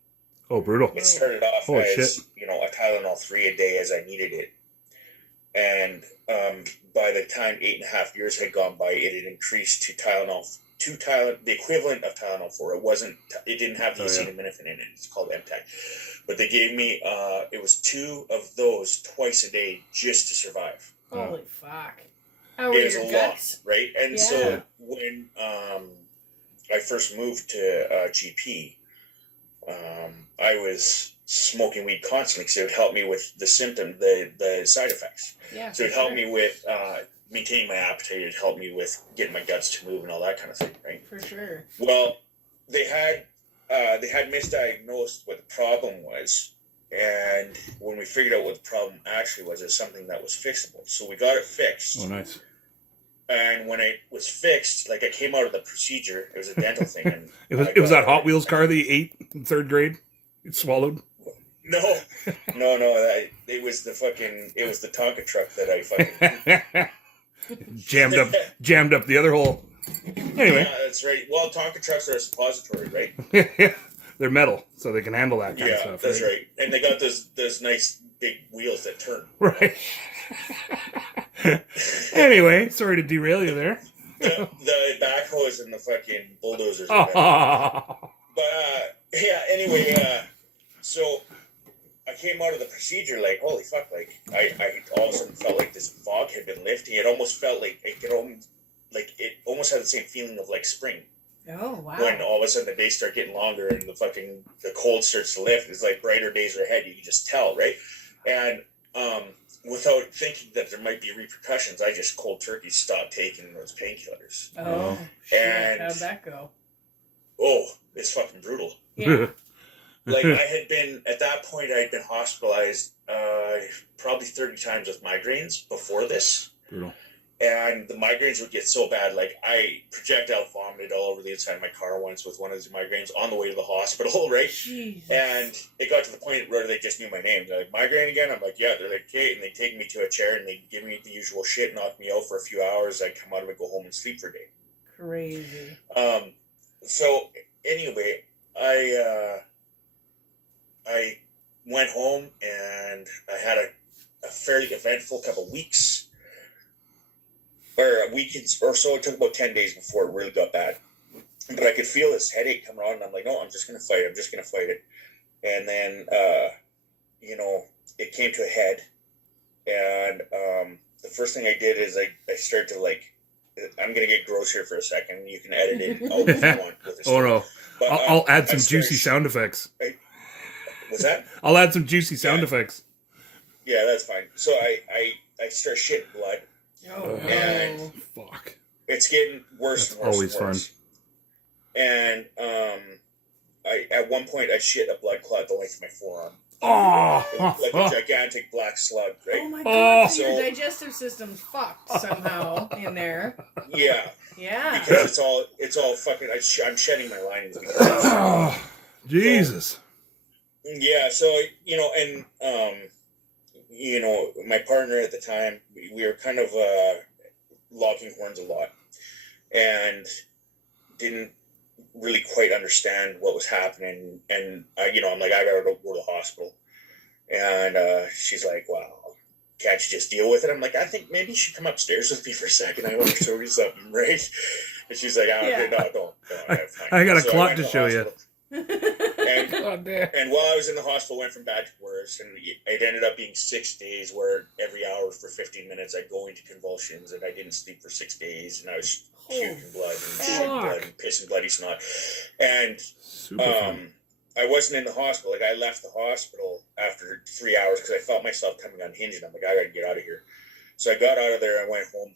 Oh, brutal! It started off as a Tylenol 3 a day as I needed it, and by the time 8.5 years had gone by, it had increased to the equivalent of Tylenol 4. It didn't have the acetaminophen in it. It's called MTAC. But they gave me, it was 2 of those twice a day just to survive. Holy fuck. How were your guts? Lot, right? And so when I first moved to GP, I was smoking weed constantly because it would help me with the the side effects. Yeah. So it helped me with maintaining my appetite. It helped me with getting my guts to move and all that kind of thing, right? For sure. Well, they had misdiagnosed what the problem was, and when we figured out what the problem actually was, it's something that was fixable. So we got it fixed. Oh, nice. And when it was fixed, I came out of the procedure. It was a dental thing. And it was that Hot Wheels car that you ate in 3rd grade? You swallowed? No. It was the Tonka truck that I fucking jammed up the other hole. Anyway. Yeah, that's right. Well, Tonka trucks are a suppository, right? Yeah. They're metal, so they can handle that kind of stuff. Yeah, that's right. And they got those nice big wheels that turn. Right. Anyway, sorry to derail you there. The backhoes and the fucking bulldozers. Oh. But anyway, so I came out of the procedure holy fuck, I all of a sudden felt like this fog had been lifting. It almost felt like it almost had the same feeling of spring. Oh, wow. When all of a sudden the days start getting longer and the cold starts to lift, it's like brighter days are ahead. You can just tell, right? And without thinking that there might be repercussions, I just cold turkey stopped taking those painkillers. Oh, shit. And How'd that go? Oh, it's fucking brutal. Yeah. Like, at that point, I had been hospitalized probably 30 times with migraines before this. Brutal. And the migraines would get so bad, like, I projectile vomited all over the inside of my car once with one of these migraines on the way to the hospital, right? Jesus. And it got to the point where they just knew my name. They're like, migraine again? I'm like, yeah. They're like, okay. And they take me to a chair and they give me the usual shit, knock me out for a few hours. I come out of it, go home and sleep for a day. Crazy. So, anyway, I went home and I had a fairly eventful couple of weeks. Or a week or so. It took about 10 days before it really got bad. But I could feel this headache coming on, and I'm like, no, I'm just going to fight it. I'm just going to fight it. And then, it came to a head. And the first thing I did is I started to, like, I'm going to get gross here for a second. You can edit it out if you want. With this no. But, I'll add some juicy sound effects. What's that? I'll add some juicy sound effects. Yeah, that's fine. So I start shitting blood. Oh, and fuck! It's getting worse. That's and worse always and worse. Fun. And I at one point I shit a blood clot the length of my forearm. Like a gigantic black slug, right? Oh my god! So your digestive system's fucked somehow in there. Yeah. Yeah. Because it's all fucking. I'm shedding my linings. Jesus. So, yeah. So and my partner at the time, we were kind of locking horns a lot and didn't really quite understand what was happening. And, I'm like, I gotta go to the hospital. And she's like, well, can't you just deal with it? I'm like, I think maybe you should come upstairs with me for a second. I want to show you something, right? And she's like, don't. I got a clock to show you. And while I was in the hospital, went from bad to worse, and it ended up being 6 days where every hour for 15 minutes I'd go into convulsions, and I didn't sleep for 6 days, and I was puking blood and shitting blood and pissing bloody snot. And I wasn't in the hospital. Like, I left the hospital after 3 hours because I felt myself coming unhinged, and I'm like, I gotta get out of here. So I got out of there. I went home.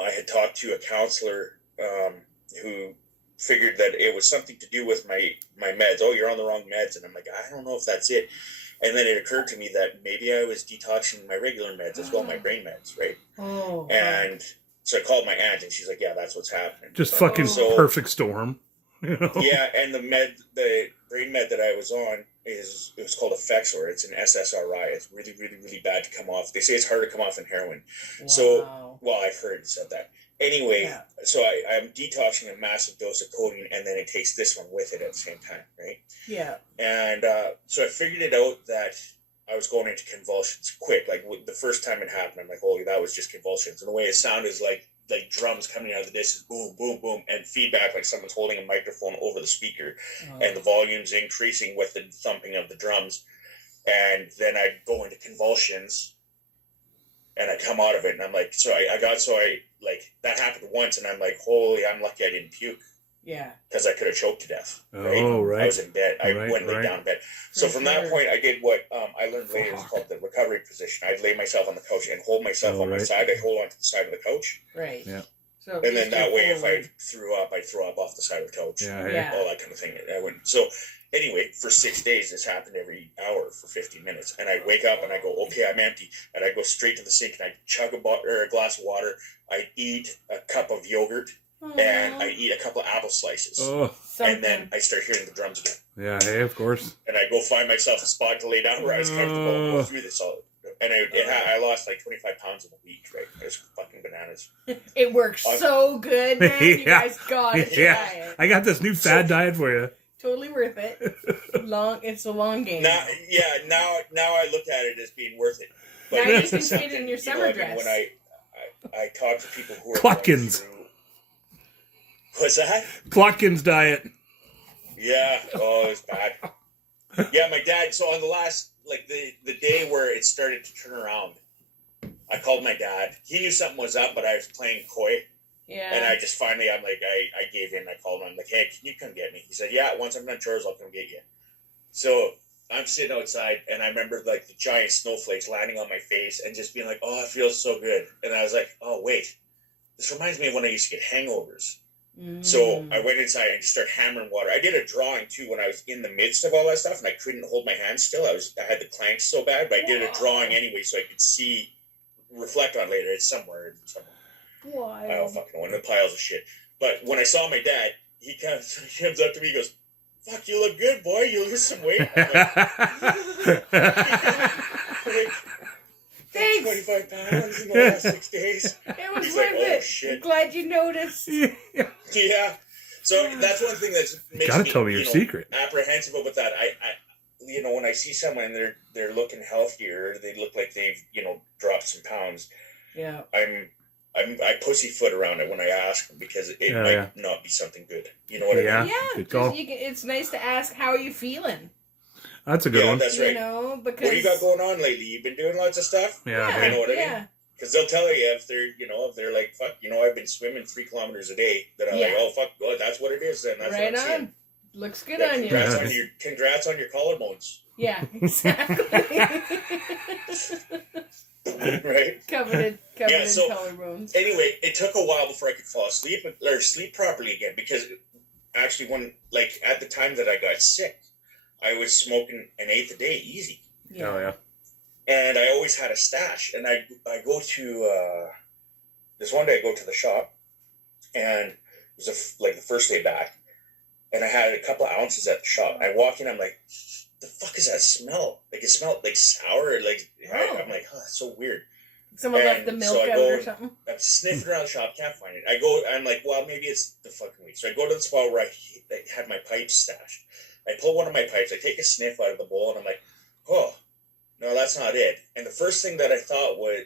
I had talked to a counselor who figured that it was something to do with my meds. Oh, you're on the wrong meds. And I'm like, I don't know if that's it. And then it occurred to me that maybe I was detoxing my regular meds as well, my brain meds, right? Oh. And so I called my aunt, and she's like, yeah, that's what's happening. Just fucking perfect storm. Yeah, and the brain med that I was on it was called Effexor. It's an SSRI. It's really, really, really bad to come off. They say it's harder to come off than heroin. Wow. So, well, I've heard it said that. Anyway, So I'm detoxing a massive dose of codeine, and then it takes this one with it at the same time, right? Yeah. And so I figured it out that I was going into convulsions quick. Like, the first time it happened, I'm like, holy, that was just convulsions. And the way it sounded is like drums coming out of the distance, boom, boom, boom, and feedback like someone's holding a microphone over the speaker, and the volume's increasing with the thumping of the drums. And then I go into convulsions, and I come out of it, and I'm like, that happened once, and I'm like, holy, I'm lucky I didn't puke. Yeah. Because I could have choked to death. Right? Oh, right. I was in bed. I went and lay down in bed. So from that point, I did what I learned later is called the recovery position. I'd lay myself on the couch and hold myself on my side. I'd hold onto the side of the couch. Right. Yeah. So and then that way, if I threw up, I'd throw up off the side of the couch. Yeah. All that kind of thing. So anyway, for 6 days, this happened every hour for 15 minutes. And I wake up and I go, okay, I'm empty. And I go straight to the sink and I chug a glass of water. I eat a cup of yogurt. And I eat a couple of apple slices. And then I start hearing the drums again. Yeah, hey, of course. And I go find myself a spot to lay down where I was comfortable and go through this all. And I lost like 25 pounds in a week, right? It was fucking bananas. It works so good, man. You guys gotta try it. I got this new fad diet for you. Totally worth it. It's a long game. Now I look at it as being worth it. But now you can fit in your summer dress. When I talk to people who are Klotkins. What's that? Klotkins diet. Yeah. Oh, it was bad. Yeah, my dad. So on the last, the day where it started to turn around, I called my dad. He knew something was up, but I was playing coy. Yeah. And I just finally, I'm like, I gave in. I called him. I'm like, hey, can you come get me? He said, yeah, once I'm done chores, I'll come get you. So I'm sitting outside, and I remember like the giant snowflakes landing on my face and just being like, oh, it feels so good. And I was like, oh, wait, this reminds me of when I used to get hangovers. So I went inside and just started hammering water. I did a drawing too when I was in the midst of all that stuff, and I couldn't hold my hand still. I had the clamps so bad, but I did a drawing anyway so I could see, reflect on it later. It's somewhere. I don't fucking know, in the piles of shit. But when I saw my dad, he comes up to me, he goes, fuck, you look good, boy. You lose some weight. I'm like, thanks. 25 pounds in the last 6 days. It was He's worth like, oh, it. shit. I'm glad you noticed. Yeah. So that's one thing that makes gotta me, tell me your secret. apprehensive about that. I when I see someone and they're looking healthier, they look like they've dropped some pounds. Yeah. I pussyfoot around it when I ask them because it might not be something good. You know what I mean? Yeah. It's nice to ask, how are you feeling? That's a good one. That's right. Because what do you got going on lately? You've been doing lots of stuff. Yeah. You know what I mean? Because they'll tell you if they're like, fuck, I've been swimming 3 kilometers a day. Then I'm like, oh fuck, well, that's what it is. Then that's right what I'm on. seeing. Looks good on you. Congrats on your collarbones. Yeah, exactly. Right? Covered in collarbones. Anyway, it took a while before I could fall asleep or sleep properly again because actually at the time that I got sick, I was smoking an eighth a day easy. Yeah. Oh yeah. And I always had a stash. And I go to this one day I go to the shop, and it was the first day back, and I had a couple of ounces at the shop. I walk in, I'm like, the fuck is that smell? Like it smelled like sour. I'm like, oh, that's so weird. Someone left the milk out or something. I'm sniffing around the shop, can't find it. I'm like, well, maybe it's the fucking weed. So I go to the spot where I had my pipes stashed. I pull one of my pipes, I take a sniff out of the bowl, and I'm like, oh, no, that's not it. And the first thing that I thought was,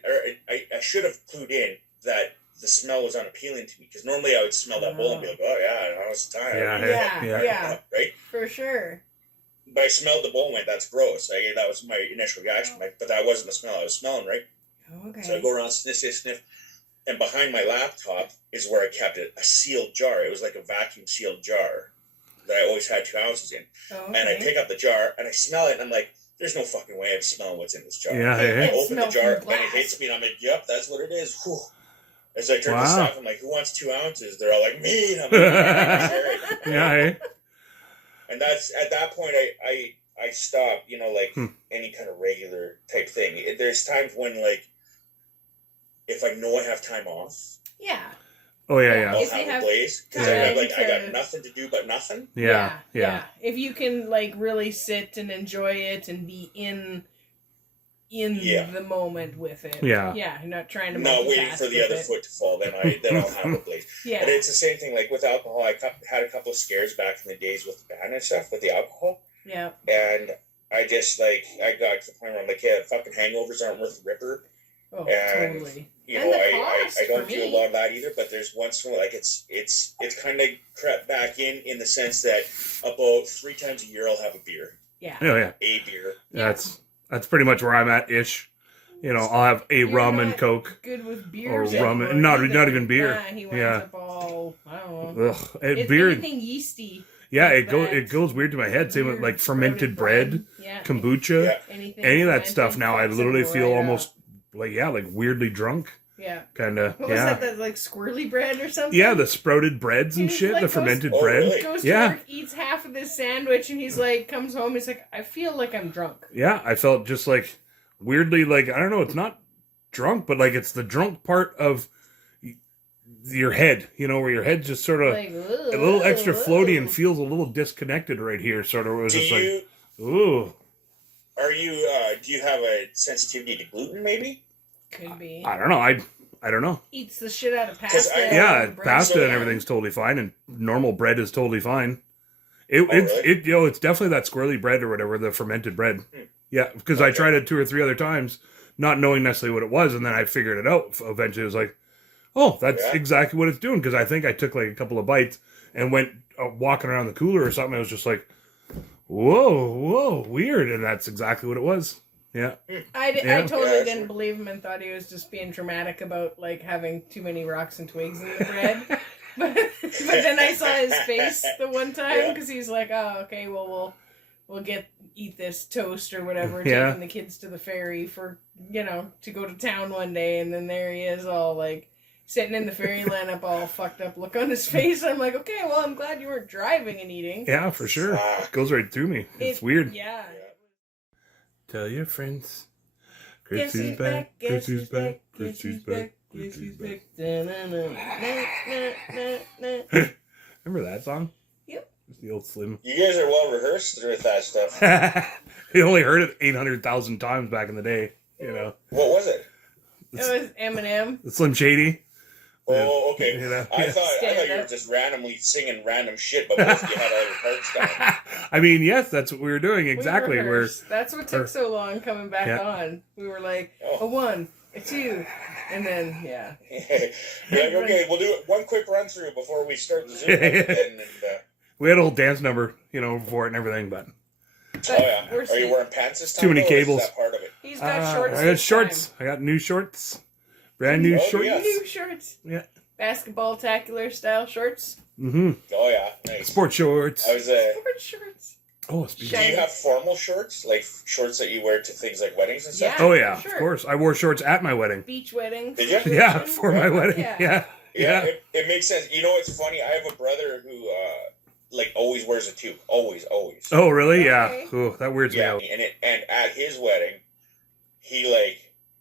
I should have clued in that the smell was unappealing to me, because normally I would smell that bowl and be like, oh yeah, now it's time. Yeah. Right? For sure. But I smelled the bowl and went, that's gross. That was my initial reaction. But that wasn't the smell I was smelling, right? Okay. So I go around, sniff, and behind my laptop is where I kept it, a sealed jar. It was like a vacuum sealed jar that I always had 2 ounces in. Oh, okay. And I pick up the jar, and I smell it, and I'm like, there's no fucking way I'm smelling what's in this jar. Yeah, I open the jar, and it hits me, and I'm like, yep, that's what it is. Whew. As I turn to staff, I'm like, who wants 2 ounces? They're all like, me. And I'm like, sure. Yeah. And that's, at that point, I stop, any kind of regular type thing. There's times when, if I know I have time off. Yeah. Oh, yeah. I'll have a blaze. Because I got nothing to do but nothing. Yeah. If you can, really sit and enjoy it and be in the moment with it. Yeah. Yeah, you're not trying to not waiting for the other foot to fall, then I'll have a blaze. Yeah. And it's the same thing, with alcohol. I had a couple of scares back in the days with the band and stuff, with the alcohol. Yeah. And I just, I got to the point where I'm like, yeah, fucking hangovers aren't worth the ripper. Oh, and, totally. I don't do a lot of that either, but there's once in a while, it's kind of crept back in the sense that about 3 times a year I'll have a beer. Yeah. Oh, yeah. A beer. That's pretty much where I'm at ish. I'll have a rum and Coke. Good with beers. Or rum and not even beer. Yeah, he winds up all, I don't know. Ugh. It's beer, anything yeasty. Yeah, it goes weird to my head. Same with fermented bread, kombucha, any of that stuff. Now I literally feel almost weirdly drunk. Yeah. Kind of. What was that squirrely bread or something? Yeah, the sprouted breads and shit, the fermented bread. Really? Goes to work, eats half of this sandwich, and he's comes home, he's like, I feel like I'm drunk. Yeah, I felt just weirdly I don't know, it's not drunk, but it's the drunk part of your head, where your head's just sort of a little extra floaty and feels a little disconnected right here, sort of. It was ooh. Are you, do you have a sensitivity to gluten, maybe? Could be. I don't know. I don't know. Eats the shit out of pasta. Pasta and everything's totally fine, and normal bread is totally fine. It's definitely that squirrely bread or whatever, the fermented bread. Yeah, because I tried it 2 or 3 other times, not knowing necessarily what it was, and then I figured it out. Eventually, it was like, oh, that's exactly what it's doing. Because I think I took a couple of bites and went walking around the cooler or something. I was just like, whoa, weird, and that's exactly what it was. Yeah. I Yeah. totally didn't believe him and thought he was just being dramatic about like having too many rocks and twigs in the bread. but then I saw his face the one time because he's like, oh, okay, well we'll eat this toast or whatever, taking the kids to the ferry for to go to town one day, and then there he is all like sitting in the ferry land up all fucked up look on his face. I'm like, okay, well, I'm glad you weren't driving and eating. Yeah, for sure. It goes right through me. It's weird. Yeah. Tell your friends. Chris is back. Chris is back. Chris is back. Chris is back. Remember that song? Yep. It's the old Slim. You guys are well rehearsed with that stuff. You only heard it 800,000 times back in the day. What was it? It was Eminem. The Slim Shady. Oh, okay. I thought you were up. just randomly singing random shit, but most of you had all your parts down. I mean, yes, that's what we were doing. Exactly. That's what took so long coming back on. We were like, a 1, a 2, and then, yeah. Like, okay, we'll do one quick run through before we start the Zoom. We had a whole dance number, for it and everything, but. Oh, yeah. Are you wearing pants this time? Too many cables. Is that part of it? He's got shorts. I got shorts. I got new shorts. Brand new shorts. Yes. New shorts. Yeah. Basketball-tacular style shorts. Mm-hmm. Oh, yeah. Nice. Sport shorts. Sport shorts. Oh, do you have formal shorts? Like shorts that you wear to things like weddings and stuff? Yeah, oh, yeah. sure. Of course. I wore shorts at my wedding. Beach wedding. Did you? Yeah, for my wedding. Yeah. Yeah. It makes sense. It's funny. I have a brother who, always wears a toque. Always. Oh, really? Okay. Yeah. Oh, that weirds me out. And at his wedding, he,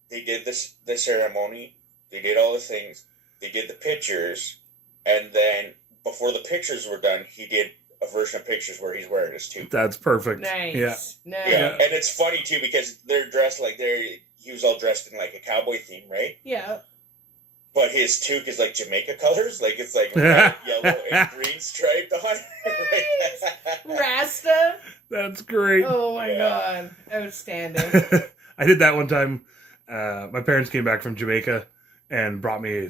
they did the ceremony. They did all the things. They did the pictures. And then, before the pictures were done, he did a version of pictures where he's wearing his toque. That's perfect. Nice. Yeah. Nice. Yeah. And it's funny, too, because they're dressed he was all dressed in, a cowboy theme, right? Yeah. But his toque is Jamaica colors, it's red, yellow, and green striped on it. Rasta. That's great. Oh my god, outstanding. I did that one time. My parents came back from Jamaica and brought me.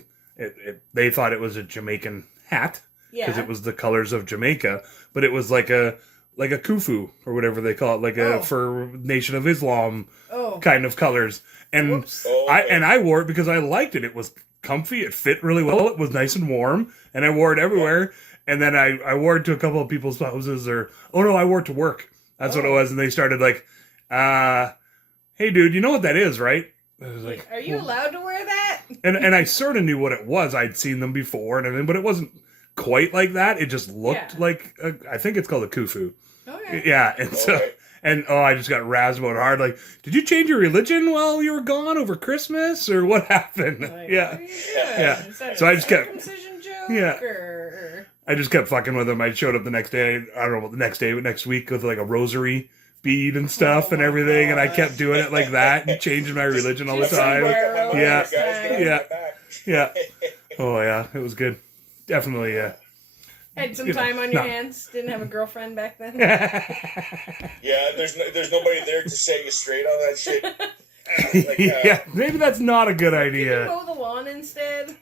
They thought it was a Jamaican hat because it was the colors of Jamaica, but it was like a kufu or whatever they call it, for Nation of Islam kind of colors. And I wore it because I liked it. It was comfy. It fit really well. It was nice and warm, and I wore it everywhere. And then I wore it to a couple of people's houses, I wore it to work. That's what it was. And they started hey, dude, you know what that is, right? I was like, are you allowed to wear that? And I sort of knew what it was. I'd seen them before and everything, but it wasn't quite like that. It just looked like I think it's called a kufu. Okay. Yeah, and I just got razzed about it hard. Did you change your religion while you were gone over Christmas, or what happened? Yeah. Is that so I just kept circumcision joke, or? I just kept fucking with him. I showed up the next day. I don't know about the next day, but next week with a rosary bead and stuff and everything, and I kept doing it like that and changing my religion all the time. Yeah. Oh yeah, it was good. Definitely, yeah. Had some time on your hands. Didn't have a girlfriend back then. Yeah, there's nobody there to set you straight on that shit. Yeah, maybe that's not a good Did idea. you mow the lawn instead?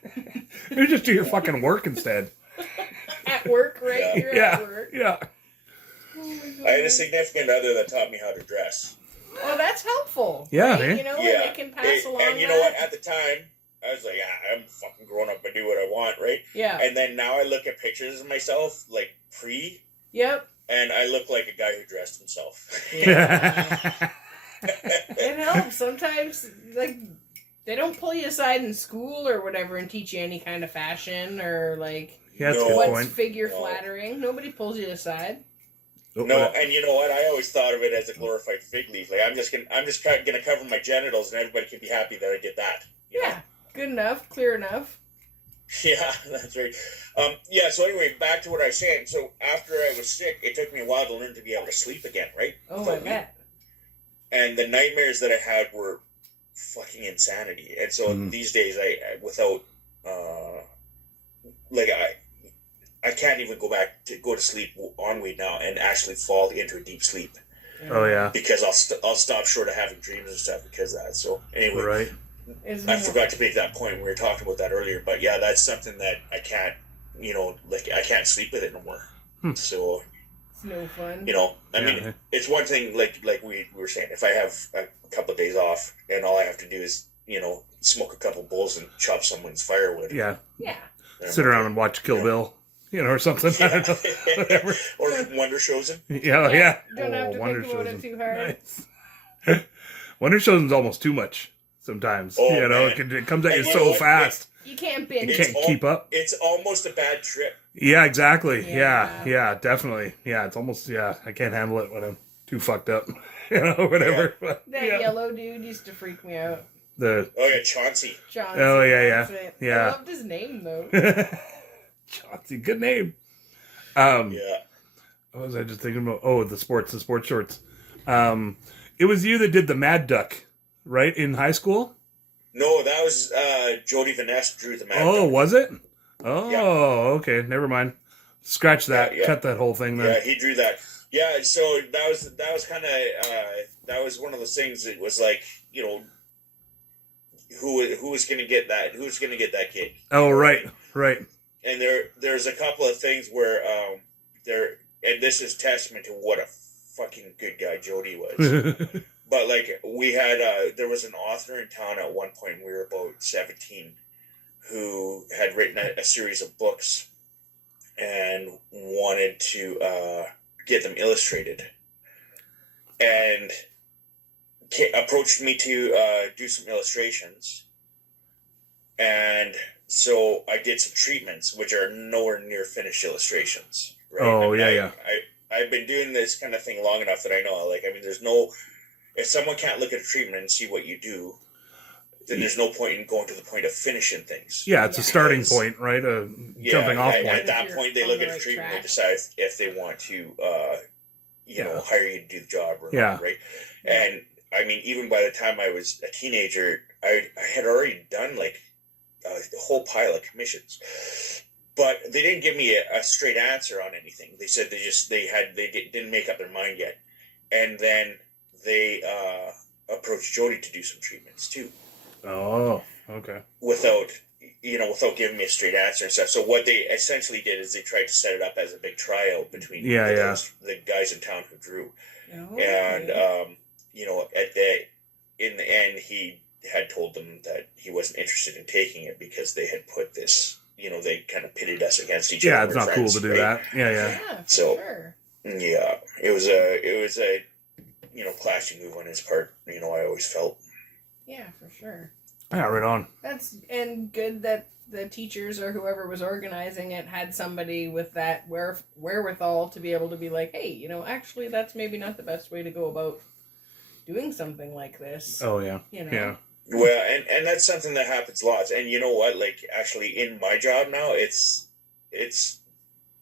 Maybe just do your fucking work instead. At work, right? You're at work. Yeah. Oh I had a significant other that taught me how to dress. Oh, that's helpful. Yeah, right? man. When they can pass along. And you know what? At the time, I was like, I'm fucking grown up. I do what I want, right? Yeah. And then now I look at pictures of myself, pre. Yep. And I look like a guy who dressed himself. Yeah. It helps. Sometimes, they don't pull you aside in school or whatever and teach you any kind of fashion or, that's a good what's point. figure flattering. Nobody pulls you aside. No, and you know what? I always thought of it as a glorified fig leaf. I'm just gonna cover my genitals, and everybody can be happy that I did that. You know? Good enough, clear enough. Yeah, that's right. So anyway, back to what I was saying. So after I was sick, it took me a while to learn to be able to sleep again, right? Oh, I bet. And the nightmares that I had were fucking insanity. And so these days, I without I can't even go to sleep on weed now and actually fall into a deep sleep. Oh yeah. Because I'll stop short of having dreams and stuff because of that. So anyway, right. I forgot to make that point. We were talking about that earlier, but that's something that I can't, I can't sleep with it no more. So It's no fun. I mean, it's one thing, like we were saying, if I have a couple of days off and all I have to do is, smoke a couple bowls and chop someone's firewood. Yeah. Yeah. Sit around and watch Kill Bill, or something. Yeah. I don't know. Whatever. Or Wonder Chosen. Yeah. Don't have to Wonder think about it too hard. Nice. Wonder Chosen's almost too much sometimes. Oh, it comes at you so fast. You can't binge. You can't keep up. It's almost a bad trip. Yeah, exactly. Yeah. Yeah, definitely. Yeah, it's almost, I can't handle it when I'm too fucked up. Whatever. Yeah. That yellow dude used to freak me out. Chauncey. Chauncey. Oh, yeah. I loved his name, though. Chauncey, good name. Yeah. What was I just thinking about? Oh, the sports shorts. It was you that did the Mad Duck, right, in high school? No, that was Jody Vanessa drew the Mad Oh, Duck. was it? Oh, yeah. Okay, never mind. Scratch that. Yeah. Cut that whole thing then. Yeah, he drew that. Yeah, so that was kind of that was one of those things. It was like, who was going to get that? Who's going to get that gig? Oh, right. And there's a couple of things where and this is testament to what a fucking good guy Jody was. But like we had there was an author in town at one point. We were about 17, who had written a series of books and wanted to get them illustrated, and approached me to do some illustrations. And so I did some treatments, which are nowhere near finished illustrations. Right? Oh, yeah. I've been doing this kind of thing long enough that I know, there's no... If someone can't look at a treatment and see what you do, then there's no point in going to the point of finishing things. Yeah, it's a starting point, right? A jumping off point. At that point, they look at the treatment and decide if they want to, hire you to do the job or not, right? And, I mean, even by the time I was a teenager, I had already done, a whole pile of commissions. But they didn't give me a straight answer on anything. They said they didn't make up their mind yet. And then they approached Jody to do some treatments too. Oh, okay. Without giving me a straight answer and stuff. So what they essentially did is they tried to set it up as a big tryout between the guys in town who drew. Oh, and in the end, he had told them that he wasn't interested in taking it because they had put this. They kind of pitted us against each other. Yeah, it's not cool to do that. Yeah. So, sure. Yeah, it was a classy move on his part. I always felt. Yeah, for sure. Yeah, right on. That's good that the teachers or whoever was organizing it had somebody with that wherewithal to be able to be like, hey, actually that's maybe not the best way to go about doing something like this. Oh yeah. Yeah. Well, and that's something that happens lots. And you know what? Actually, in my job now, it's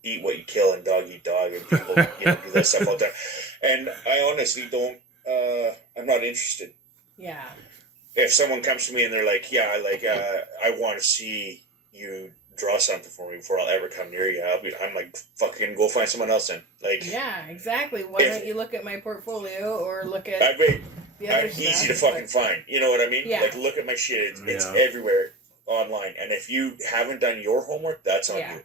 eat what you kill and dog eat dog, and people do that stuff all the time. And I honestly don't. I'm not interested. Yeah. If someone comes to me and they're like, I want to see you draw something for me before I'll ever come near you, I'm like, fucking go find someone else then. Yeah, exactly. Why don't you look at my portfolio or look at the other stuff? Easy to fucking find. You know what I mean? Yeah. Look at my shit. It's everywhere online. And if you haven't done your homework, that's on you.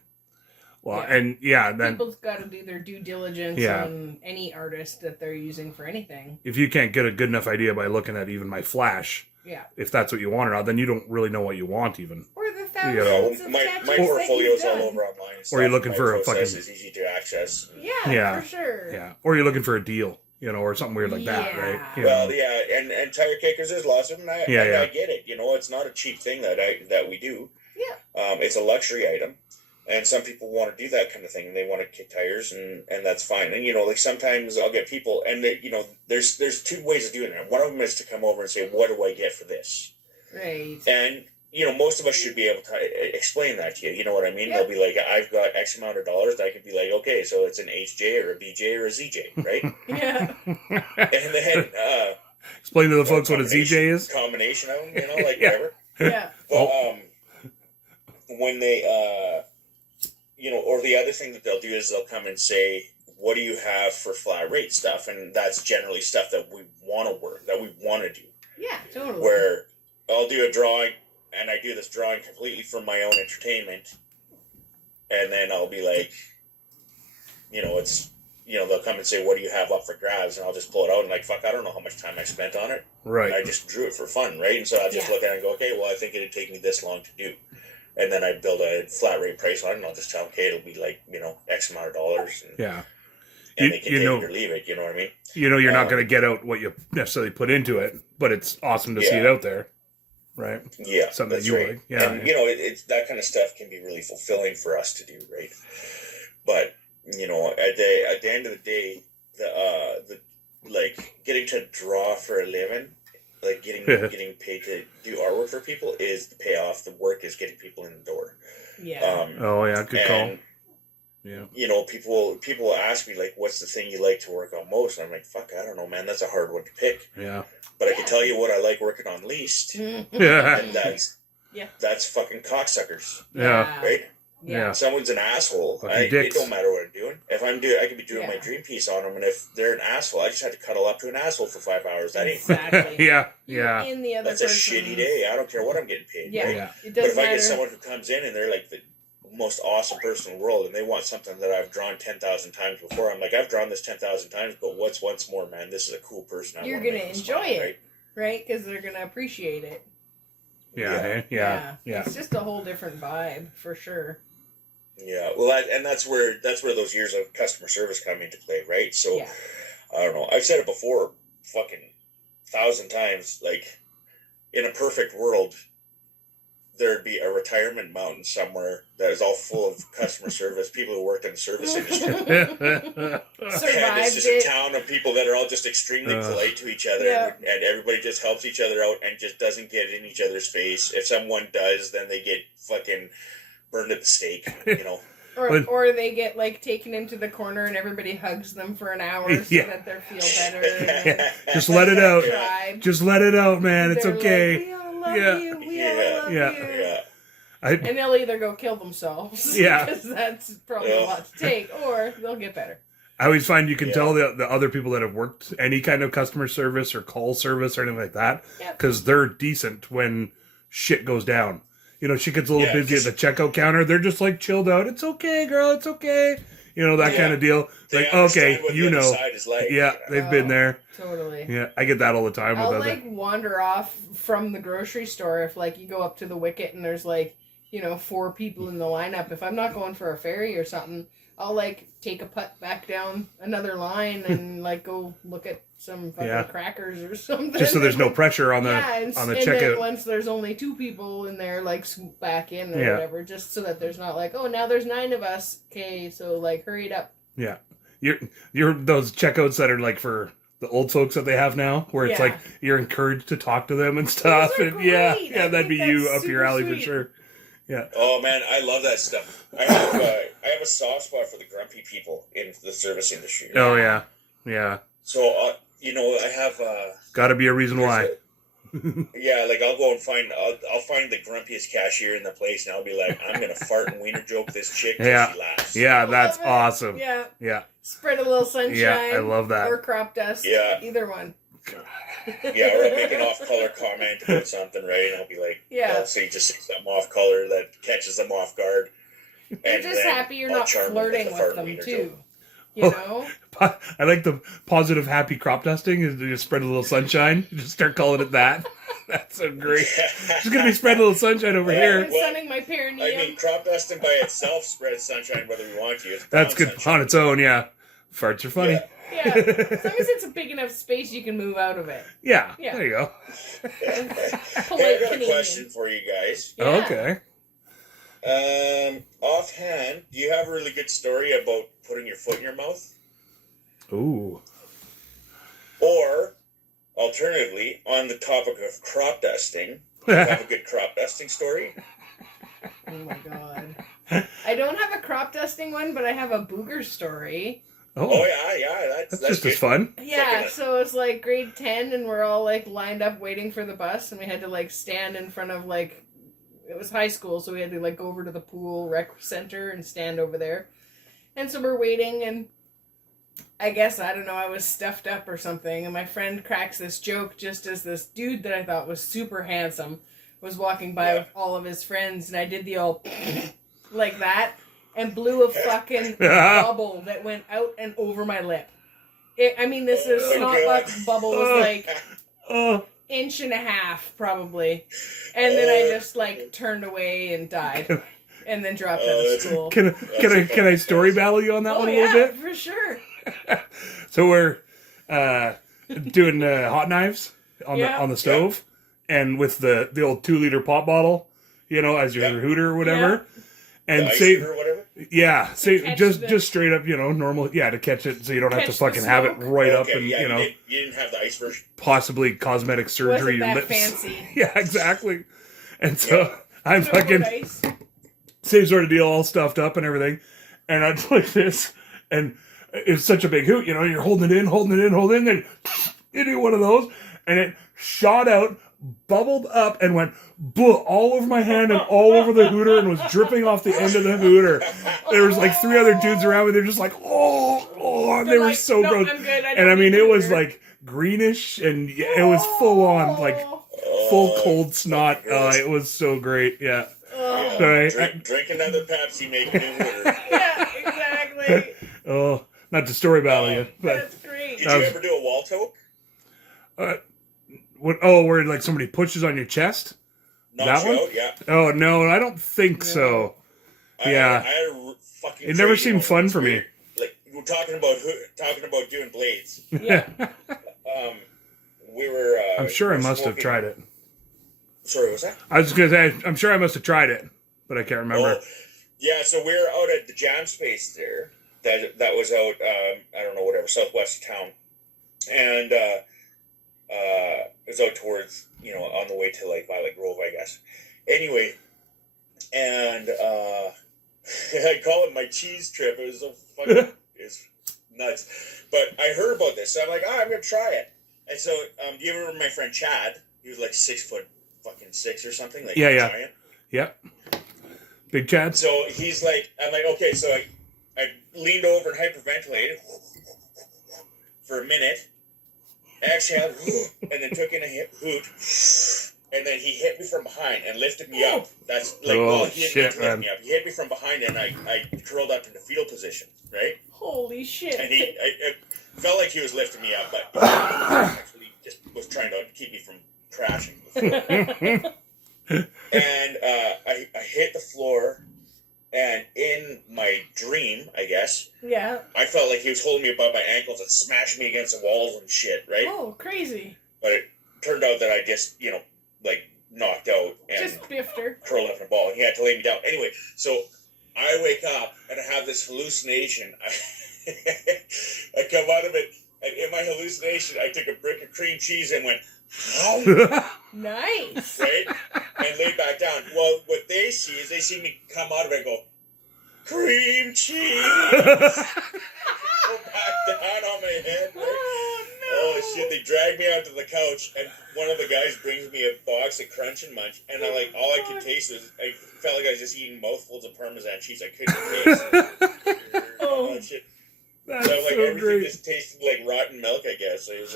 Well, and then people's got to do their due diligence on any artist that they're using for anything. If you can't get a good enough idea by looking at even my flash, if that's what you want or not, then you don't really know what you want even. Or the thousands of my portfolio's all over online. Or you're looking for a fucking... It's easy to access. Yeah, for sure. Yeah, or you're looking for a deal, or something weird like that, right? Well, and tire kickers, there's lots of them. I get it. It's not a cheap thing that we do. Yeah. It's a luxury item. And some people want to do that kind of thing, and they want to kick tires, and that's fine. And sometimes I'll get people, and there's two ways of doing it. One of them is to come over and say, "What do I get for this?" Right. And most of us should be able to explain that to you. You know what I mean? They'll be like, "I've got X amount of dollars." I could be like, "Okay, so it's an HJ or a BJ or a ZJ, right?" Yeah. And then explain to the folks what a ZJ is. Combination of them, whatever. Yeah. But when they or the other thing that they'll do is they'll come and say, what do you have for flat rate stuff? And that's generally stuff that we want to work, that we want to do. Yeah, totally. Where I'll do a drawing, and I do this drawing completely for my own entertainment, and then I'll be like, it's they'll come and say, what do you have up for grabs? And I'll just pull it out and like, fuck, I don't know how much time I spent on it. Right. I just drew it for fun, right? And so I just look at it and go, okay, well, I think it'd take me this long to do. And then I build a flat rate price on it, and I'll just tell them, okay, it'll be like, X amount of dollars. And, and they can take it or leave it, you know what I mean? You're not going to get out what you necessarily put into it, but it's awesome to see it out there. Right. Yeah. Something that you right. like. Yeah. And, it's that kind of stuff can be really fulfilling for us to do, right? But, at the end of the day, the like getting to draw for a living, like getting paid to do artwork for people is the payoff. The work is getting people in the door. Yeah. Good call. Yeah. People will ask me like, what's the thing you like to work on most? And I'm like, fuck, I don't know, man. That's a hard one to pick. Yeah. But I can tell you what I like working on least. Yeah. And that's fucking cocksuckers. Yeah. Right? Yeah. If someone's an asshole, it don't matter what I'm doing. If I could be doing my dream piece on them, and if they're an asshole, I just had to cuddle up to an asshole for 5 hours. That ain't exactly. Yeah. In the other That's a shitty day. I don't care what I'm getting paid. Yeah. Right? Yeah. It but doesn't if matter. I get someone who comes in and they're like the most awesome person in the world, and they want something that I've drawn 10,000 times before, I'm like, I've drawn this 10,000 times, but what's once more, man? This is a cool person. You're gonna enjoy it, right? Because they're gonna appreciate it. Yeah. It's just a whole different vibe for sure. Yeah, well, that's where those years of customer service come into play, right? So, I don't know. I've said it before, fucking 1,000 times. Like, in a perfect world, there'd be a retirement mountain somewhere that is all full of customer service people who worked in the service industry. And it's just a town of people that are all just extremely polite to each other, and everybody just helps each other out and just doesn't get in each other's face. If someone does, then they get fucking burned at the stake, Or they get like taken into the corner and everybody hugs them for an hour so that they feel better. Just let it out. Just let it out, man. It's okay. Like, we all love you. We all love you. And they'll either go kill themselves. Because that's probably a lot to take, or they'll get better. I always find you can tell the other people that have worked any kind of customer service or call service or anything like that, because they're decent when shit goes down. She gets a little busy at the checkout counter. They're just like chilled out. It's okay, girl. It's okay. That kind of deal. Like, okay, they've been there. Totally. Yeah, I get that all the time. I'll wander off from the grocery store if you go up to the wicket and there's 4 people in the lineup. If I'm not going for a ferry or something, I'll take a putt back down another line and go look at some fucking crackers or something. Just so there's no pressure on the on the checkout. Then once there's only 2 people in there, swoop back in or whatever, just so that there's not now there's 9 of us. Okay, so hurry it up. Yeah, you're those checkouts that are for the old folks that they have now, where it's you're encouraged to talk to them and stuff. And that'd be you up your alley for sure. Yeah. Oh man, I love that stuff. I have a soft spot for the grumpy people in the service industry. Oh yeah. So I have got to be a reason why. I'll go and I'll find the grumpiest cashier in the place, and I'll be like, I'm gonna fart and wiener joke this chick till she laughs. Yeah, that's awesome. Yeah. Spread a little sunshine. Yeah, I love that. Or crop dust. Yeah. Either one. Or I'll make an off-color comment about something, right? And I'll be like, so you just say something off-color that catches them off guard. They're just happy you're not flirting with them, too. I like the positive, happy crop dusting. Is to just spread a little sunshine. Just start calling it that. That's so great. There's going to be spread a little sunshine over here. Sunning my perineum. I mean, crop dusting by itself spreads sunshine whether you want to. That's good sunshine on its own, Farts are funny. Yeah, as long as it's a big enough space, you can move out of it. Yeah. There you go. Hey, I've got a question for you guys. Okay. Offhand, do you have a really good story about putting your foot in your mouth? Ooh. Or, alternatively, on the topic of crop dusting, do you have a good crop dusting story? Oh my god. I don't have a crop dusting one, but I have a booger story. Oh yeah, that's just good. As fun. Yeah, so it was grade 10, and we're all lined up waiting for the bus, and we had to stand in front of it was high school, so we had to go over to the pool rec center and stand over there. And so we're waiting, and I guess, I don't know, I was stuffed up or something, and my friend cracks this joke just as this dude that I thought was super handsome was walking by with all of his friends, and I did the old like that. and blew a fucking bubble that went out and over my lip. This snot bubble was like inch and a half probably, and then I just like turned away and died, and then dropped out of school. Can I story battle you on that one a little bit? For sure. So we're doing hot knives on the stove, and with the old 2-liter pop bottle, as your hooter or whatever, and say or whatever. Yeah, say just straight up, normal, to catch it, so you don't have to fucking have it right up, and you didn't have the ice version. Possibly cosmetic surgery. Wasn't that lips. fancy? Yeah, exactly. And so I'm fucking same sort of deal, all stuffed up and everything, and I'm like this, and it's such a big hoot, you're holding it in, then into one of those, and it shot out, bubbled up, and went all over my hand and all over the hooter, and was dripping off the end of the hooter. There was like 3 other dudes around me. They're just like, and they were so gross. And it was like greenish, and it was full on, like full cold snot. It was so great. Yeah. Drink another Pepsi, make a new hooter. Yeah, exactly. Not to story battle you. But that's great. Did you ever do a wall toke? Where like somebody pushes on your chest? That one? Yeah. Oh no, I don't think so. I had a fucking. It never seemed fun for me. Like we're talking about doing blades. Yeah. We were. I'm sure I must have tried it. Sorry, what's that? I was just gonna say I'm sure I must have tried it, but I can't remember. Yeah, so we were out at the jam space there. That was out. I don't know, whatever, southwest of town, and it was out towards, on the way to like Violet Grove, I guess. Anyway, and I call it my cheese trip. It was so fucking, it's nuts. But I heard about this, so I'm like, I'm gonna try it. And so, do you remember my friend Chad? He was like 6'6" or something. Like giant. Yep. Big Chad. So he's like, I'm like, okay. So I leaned over and hyperventilated for a minute. Exhaled, and then took in a hoot, and then he hit me from behind and lifted me up. That's like, he didn't lift me up. He hit me from behind, and I curled up in the fetal position, right? Holy shit! And it felt like he was lifting me up, but he actually just was trying to keep me from crashing. And I hit the floor. And in my dream, I guess, I felt like he was holding me above my ankles and smashing me against the walls and shit, right? Oh, crazy. But it turned out that I just, like knocked out and just biffed her. Curled up in a ball. And he had to lay me down. Anyway, so I wake up and I have this hallucination. I come out of it, and in my hallucination, I took a brick of cream cheese and went, nice. Right? And laid back down. Well, what they see is they see me come out of it and go, cream cheese. Go back down on my head. Right? Oh, no. Oh, shit. They drag me onto the couch, and one of the guys brings me a box of Crunch and Munch, and all I could taste was, I felt like I was just eating mouthfuls of Parmesan cheese. I couldn't taste. Oh, shit. That's so, like, so everything great. Just tasted like rotten milk, I guess. So it was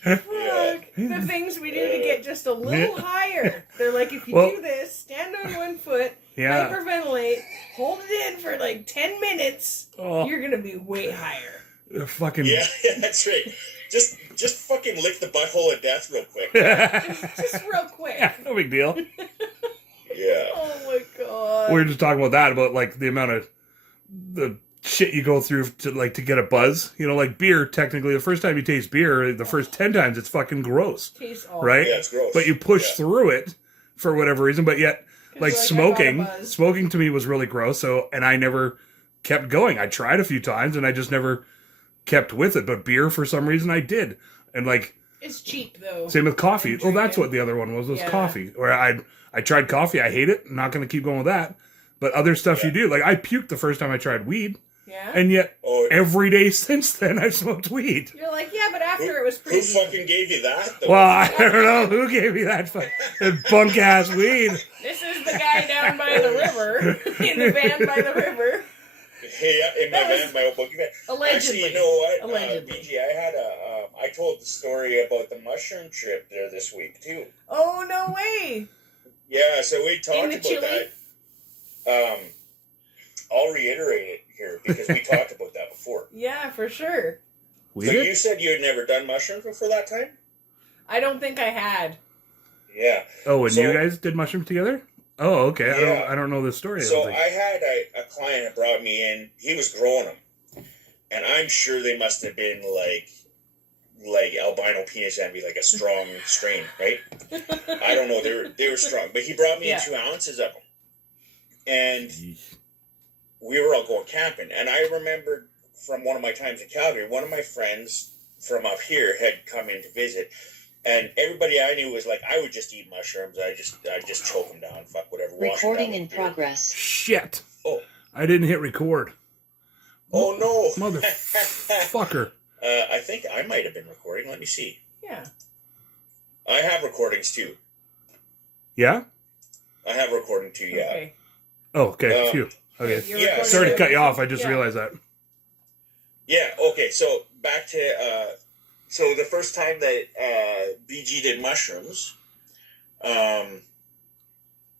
Fuck. The things we do to get just a little higher. They're like, if you do this, stand on one foot, hyperventilate, hold it in for like 10 minutes, you're going to be way higher. Fucking... Yeah, that's right. Just fucking lick the butthole of death real quick. just real quick. Yeah, no big deal. Yeah. Oh my god. We were just talking about that, about like the amount of the shit you go through to get a buzz. Like beer, technically, the first time you taste beer, the first 10 times it's fucking gross. Tastes awful. Right? Yeah, it's gross. But you push through it for whatever reason, but yet like smoking to me was really gross, and I never kept going. I tried a few times and I just never kept with it, but beer for some reason I did. And like it's cheap though. Same with coffee. Well, that's what the other one was coffee. Where I tried coffee, I hate it. I'm not going to keep going with that. But other stuff you do. Like, I puked the first time I tried weed. Yeah. And yet, every day since then, I've smoked weed. You're like, yeah, but after it was pretty... Who fucking gave you that? Though? Well, I don't know. Who gave me that bunk-ass weed? This is the guy down by the river. In the van by the river. Yeah, in my van, my old bookie van. Allegedly. Actually, you know what? Allegedly. BG, I told the story about the mushroom trip there this week, too. Oh, no way. Yeah, so we talked about chili? that. I'll reiterate it here because we talked about that before. Yeah, for sure. So you said you had never done mushrooms before that time? I don't think I had. Yeah. Oh, and you guys did mushrooms together? Oh, okay. Yeah. I don't know this story. So I had a client that brought me in. He was growing them, and I'm sure they must have been like albino penis envy, like a strong strain, right? I don't know. They were strong, but he brought me in 2 ounces of them, and we were all going camping. And I remember from one of my times in Calgary, one of my friends from up here had come in to visit. And everybody I knew was like, I would just eat mushrooms. I just choke them down. Fuck whatever. Recording in progress. Shit. Oh. I didn't hit record. Oh, no. Motherfucker. I think I might have been recording. Let me see. Yeah. I have recordings, too. Yeah? I have recording, too, yeah. Okay. Oh, okay. Phew. Okay. Yeah. Sorry to cut you off. I just realized that. Yeah, okay. So, back to... So the first time that BG did mushrooms, I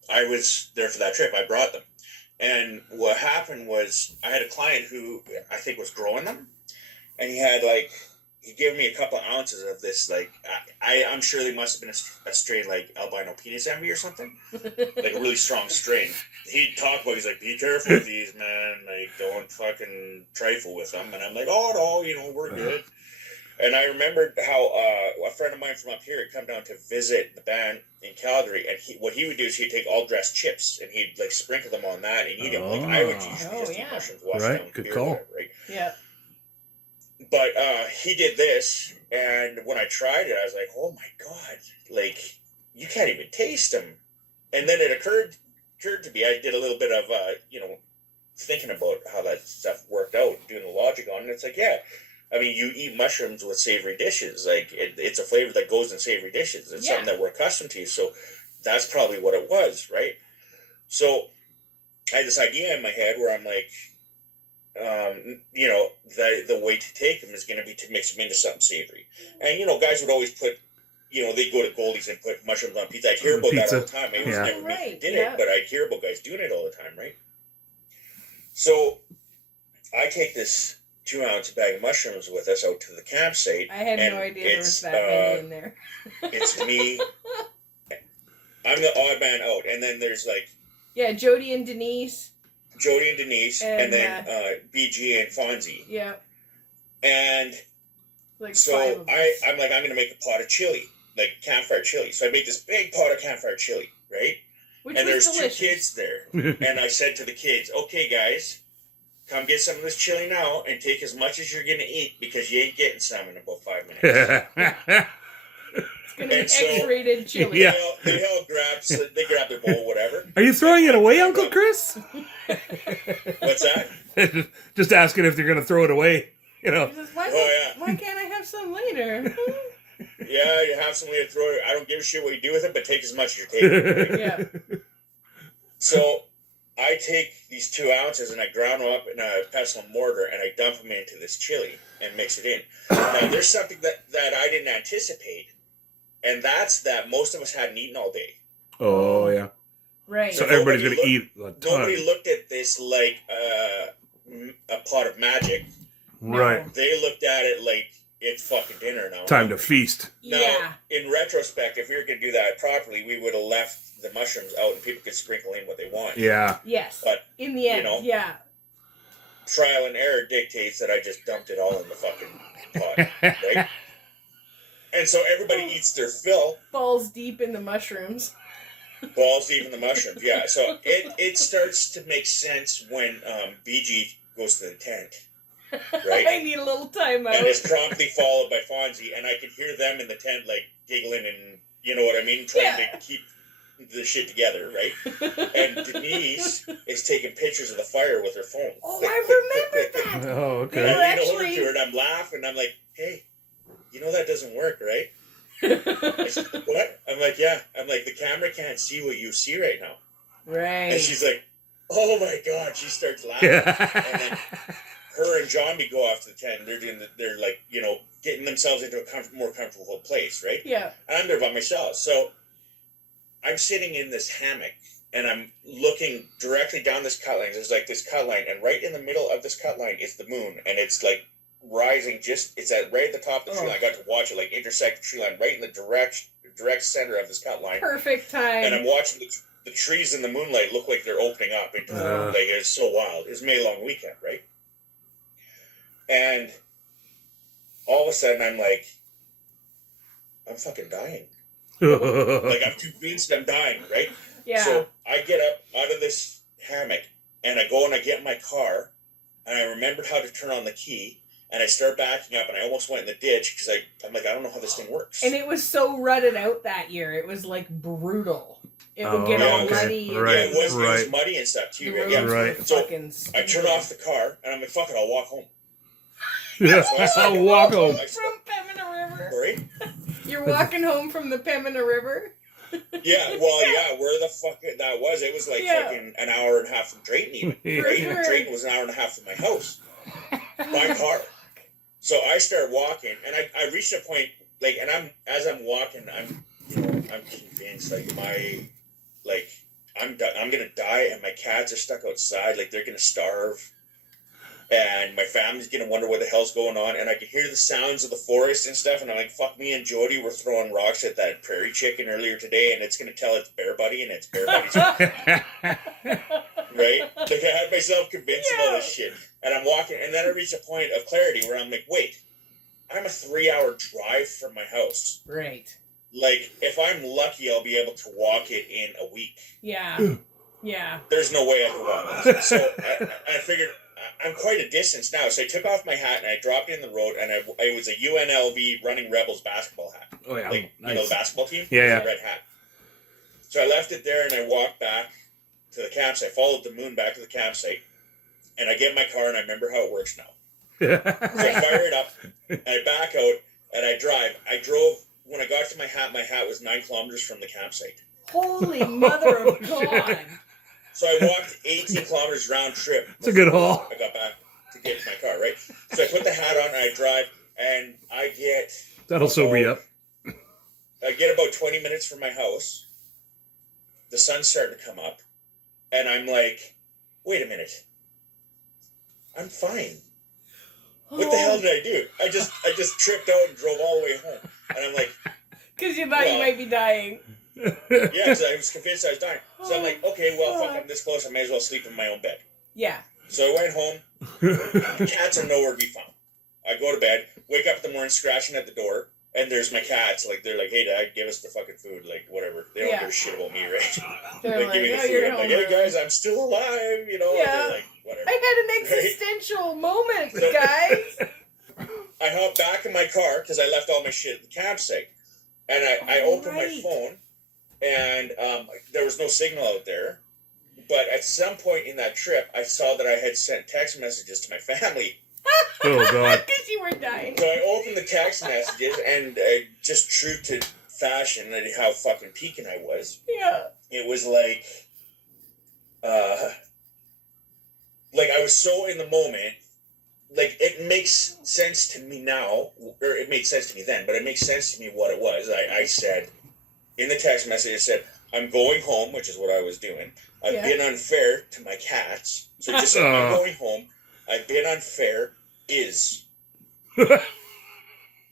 was there for that trip. I brought them. And what happened was I had a client who I think was growing them. And he gave me a couple ounces of this, I'm sure they must have been a strain like albino penis envy or something. Like a really strong strain. He'd talk about, he's like, be careful with these, man. Like, don't fucking trifle with them. And I'm like, oh, no, we're good. And I remembered how a friend of mine from up here had come down to visit the band in Calgary, and what he would do is he'd take all dressed chips and he'd sprinkle them on that and eat them. Like I would usually just eat mushrooms, wash down with beer, whatever, right? Yeah. But he did this, and when I tried it, I was like, oh my god, you can't even taste them. And then it occurred to me, I did a little bit of thinking about how that stuff worked out, doing the logic on it. It's like, yeah. I mean, you eat mushrooms with savory dishes. It's a flavor that goes in savory dishes. It's something that we're accustomed to. So that's probably what it was, right? So I had this idea in my head where I'm like, the way to take them is going to be to mix them into something savory. And, guys would always put, they'd go to Goldie's and put mushrooms on pizza. I'd hear about that all the time. It was never me who did it, but I'd hear about guys doing it all the time, right? So I take this 2-ounce bag of mushrooms with us out to the campsite. I had no idea there was that many in there. It's me. I'm the odd man out. And then there's Jody and Denise. And then BG and Fonzie. Yeah. And so I'm like, I'm going to make a pot of chili, campfire chili. So I made this big pot of campfire chili, right? And there's delicious. 2 kids there. And I said to the kids, okay, guys, come get some of this chili now and take as much as you're going to eat because you ain't getting some in about 5 minutes. It's going to be X-rated chili. Yeah. They all grab their bowl, whatever. Are you throwing it away, Uncle Chris? What's that? Just asking if they're going to throw it away. Says, why can't I have some later? Yeah, you have some later, throw it. I don't give a shit what you do with it, but take as much as you're taking. Yeah. So I take these 2 ounces and I ground them up in a pestle and mortar and I dump them into this chili and mix it in. Now, there's something that I didn't anticipate, and that's that most of us hadn't eaten all day. Oh, yeah. Right. So everybody's going to eat a ton. Nobody looked at this like a pot of magic. Right. No. They looked at it like it's fucking dinner now. Time to feast. Now, in retrospect, if we were going to do that properly, we would have left the mushrooms out and people could sprinkle in what they want. Yeah. Yes. But in the end, trial and error dictates that I just dumped it all in the fucking pot, right? And so everybody eats their fill. Balls deep in the mushrooms. Balls deep in the mushrooms, yeah. So it starts to make sense when BG goes to the tent. Right? I need a little time out. And it's promptly followed by Fonzie, and I can hear them in the tent, giggling and, you know what I mean, trying to keep the shit together, right? And Denise is taking pictures of the fire with her phone. Oh, I remember that. Oh, okay. And I lean over to her, and I'm laughing, I'm like, hey, you know that doesn't work, right? I said, what? I'm like, yeah. I'm like, the camera can't see what you see right now. Right. And she's like, oh my God. She starts laughing. And then her and Johnny go off to the tent. They're getting themselves into a more comfortable place, right? Yeah. I'm there by myself. So I'm sitting in this hammock, and I'm looking directly down this cut line. There's like this cut line, and right in the middle of this cut line is the moon, and it's like rising it's at right at the top of the tree line. I got to watch it like intersect the tree line right in the direct center of this cut line. Perfect time. And I'm watching the trees in the moonlight look like they're opening up. Like, it's so wild. It's May long weekend, right? And all of a sudden I'm like, I'm fucking dying. Like, I'm convinced I'm dying, right? Yeah. So I get up out of this hammock, and I go and I get in my car, and I remembered how to turn on the key, and I start backing up, and I almost went in the ditch, because I'm like, I don't know how this thing works. And it was so rutted out that year. It was, like, brutal. It would get all muddy. Right. Yeah, it was muddy and stuff, too. The Yeah. Right. So I turn off the car, and I'm like, fuck it, I'll walk home. Yeah, I'll walk home. From Pembina River. Sorry? You're walking home from the Pembina River? Yeah, well, yeah, where the fuck that was, it was like fucking an hour and a half from Drayton even. Yeah. Drayton was an hour and a half from my house. My car. So I start walking, and I reached a point, like, and as I'm walking, I'm convinced, I'm gonna die, and my cats are stuck outside, like, they're gonna starve. And my family's gonna wonder what the hell's going on, and I can hear the sounds of the forest and stuff, and I'm like, fuck, me and Jody were throwing rocks at that prairie chicken earlier today, and it's gonna tell its bear buddy, and it's bear buddy's right? Like, I had myself convinced of all this shit, and I'm walking, and then I reach a point of clarity where I'm like, wait, I'm a 3-hour drive from my house. Right. Like, if I'm lucky, I'll be able to walk it in a week. Yeah. Yeah. There's no way I can walk this. So I figured, I'm quite a distance now, so I took off my hat and I dropped it in the road, and it was a UNLV Running Rebels basketball hat. Oh, yeah. Like, Nice. you know, the basketball team? Yeah. The red hat. So I left it there, and I walked back to the campsite. I followed the moon back to the campsite, and I get in my car, and I remember how it works now. So I fire it up, and I back out, and I drive. I drove, when I got to my hat was 9 kilometers from the campsite. Holy mother of God. So I walked 18 kilometers round trip. It's a good haul. I got back to get to my car, right? So I put the hat on and I drive, and I get... That'll sober you up. I get about 20 minutes from my house. The sun's starting to come up, and I'm like, wait a minute. I'm fine. What the hell did I do? I just tripped out and drove all the way home. And I'm like... Because you thought you might be dying. Yeah, because I was convinced I was dying. So I'm like, okay, well, fuck, I'm this close, I may as well sleep in my own bed. Yeah. So I went home. The cats are nowhere to be found. I go to bed, wake up in the morning, scratching at the door, and there's my cats. Like, they're like, hey, Dad, give us the fucking food. Like, whatever. They don't give a shit about me, right? They're like, give me the food. I'm like, hey, guys, I'm still alive, you know? Yeah. And they're like, whatever. I had an existential moment, guys. I hop back in my car, because I left all my shit at the campsite. And I open my phone, and there was no signal out there. But at some point in that trip, I saw that I had sent text messages to my family. Oh, God. Because you were dying. So I opened the text messages, and just true to fashion, and how fucking peaking I was. Yeah. It was like I was so in the moment. Like, it makes sense to me now, or it made sense to me then, but it makes sense to me what it was. I said, in the text message, I said, I'm going home, which is what I was doing. I've been unfair to my cats. So just say, I'm going home. I've been unfair is. And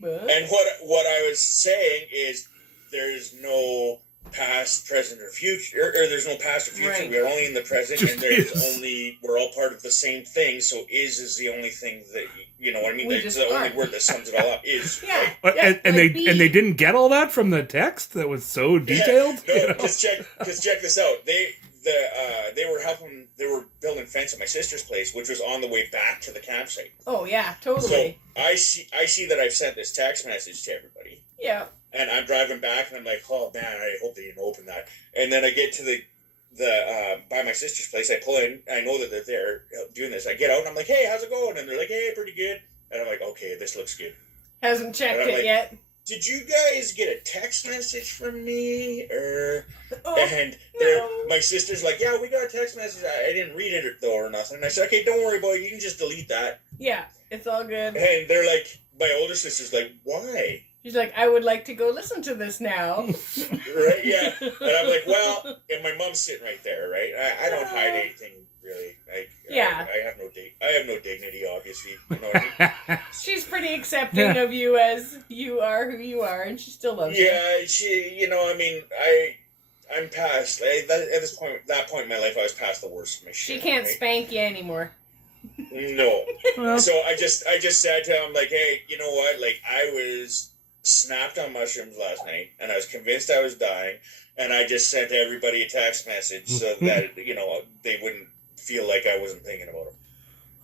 what I was saying is, there's no past, present, or future, or there's no past or future. Right. We're only in the present, Just and there's is. only, we're all part of the same thing, so is the only thing that, you know what I mean? We That's just the only are. word that sums it all up, is. Yeah. Right? And they didn't get all that from the text that was so detailed? No, You know? just check this out. They were building fence at my sister's place, which was on the way back to the campsite. Oh, yeah, So totally. I see that I've sent this text message to everybody. Yeah. And I'm driving back, and I'm like, oh man, I hope they didn't open that. And then I get to the by my sister's place. I pull in. I know that they're there doing this. I get out, and I'm like, hey, how's it going? And they're like, hey, pretty good. And I'm like, okay, this looks good. Hasn't checked And I'm it like, yet. Did you guys get a text message from me? And my sister's like, yeah, we got a text message. I didn't read it though or nothing. And I said, okay, don't worry about it. You can just delete that. Yeah, it's all good. And they're like, my older sister's like, why? She's like, I would like to go listen to this now. Right? Yeah. And I'm like, well, and my mom's sitting right there, right? I don't hide anything really. I have no dignity, obviously. You know what I mean? She's pretty accepting of you as you are who you are, and she still loves you. Yeah, I'm past at that point in my life. I was past the worst of my shit. She can't spank you anymore. No. Well. So I just said to him, like, hey, you know what? Like, I was snapped on mushrooms last night, and I was convinced I was dying, and I just sent everybody a text message so that they wouldn't feel like I wasn't thinking about them.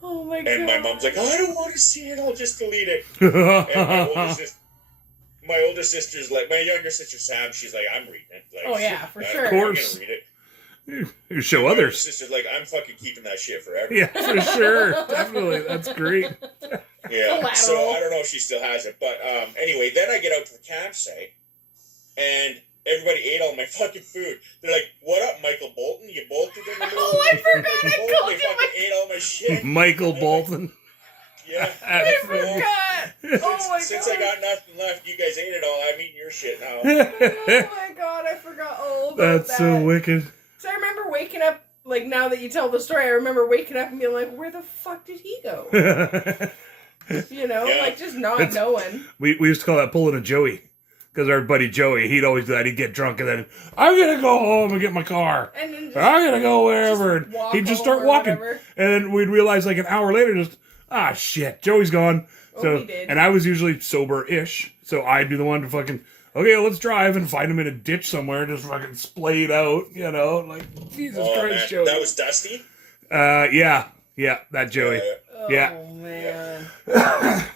Oh my god! And my mom's like, I don't want to see it. I'll just delete it. And my older sister's like, my younger sister Sam, she's like, I'm reading it. Like, oh yeah, for sure. Of course. I'm gonna read it. You show others. My sister's like, I'm fucking keeping that shit forever. Yeah, for sure. Definitely. That's great. Yeah. Collateral. So I don't know if she still has it. But anyway, then I get out to the campsite and everybody ate all my fucking food. They're like, what up, Michael Bolton? You bolted in the middle Oh, I forgot I called They you fucking ate all my shit. Michael Bolton. Yeah. I forgot. Oh my god. Since I got nothing left, you guys ate it all. I'm eating your shit now. Oh my god, I forgot all about that. That's so wicked. So I remember waking up, like, now that you tell the story, I remember waking up and being like, where the fuck did he go? Like, just not knowing. We used to call that pulling a Joey. Because our buddy Joey, he'd always do that. He'd get drunk and then, I'm going to go home and get my car. And then I'm going to go wherever. He'd just start walking. Whatever. And then we'd realize like an hour later, shit, Joey's gone. Oh, he did. And I was usually sober-ish. So I'd be the one to fucking, okay, let's drive and find him in a ditch somewhere, just fucking splayed out, like, Jesus Christ, man. Joey. That was Dusty? Yeah, that Joey. Yeah. Oh, man.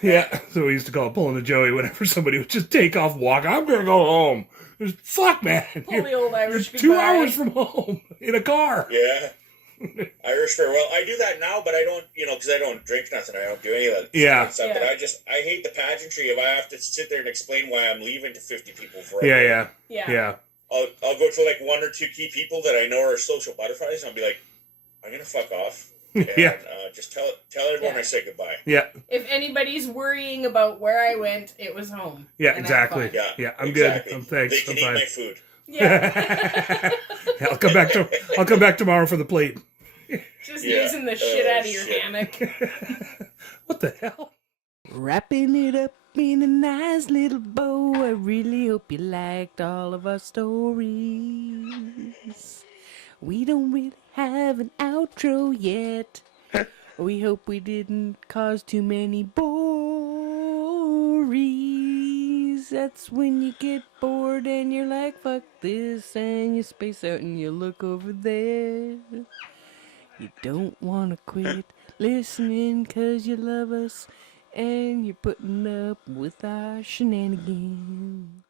Yeah, so we used to call it pulling a Joey whenever somebody would just take off walk. I'm going to go home. Fuck, man. Pull the old Irish You're 2 goodbye. hours from home in a car. Yeah. Irish farewell. I do that now, but I don't, because I don't drink nothing. I don't do any of that stuff. But I hate the pageantry if I have to sit there and explain why I'm leaving to 50 people for Yeah. I'll go to like 1 or 2 key people that I know are social butterflies, and I'll be like, I'm going to fuck off. And, just tell everyone I said goodbye. Yeah. If anybody's worrying about where I went, it was home. Yeah, exactly. Yeah, I'm exactly. good. Thanks. They can eat my food. Yeah. I'll come back tomorrow for the plate. Just using the shit out of your hammock. What the hell? Wrapping it up in a nice little bow. I really hope you liked all of our stories. We don't really have an outro yet. We hope we didn't cause too many bories. That's when you get bored and you're like, fuck this, and you space out and you look over there. You don't want to quit listening 'cause you love us and you're putting up with our shenanigans.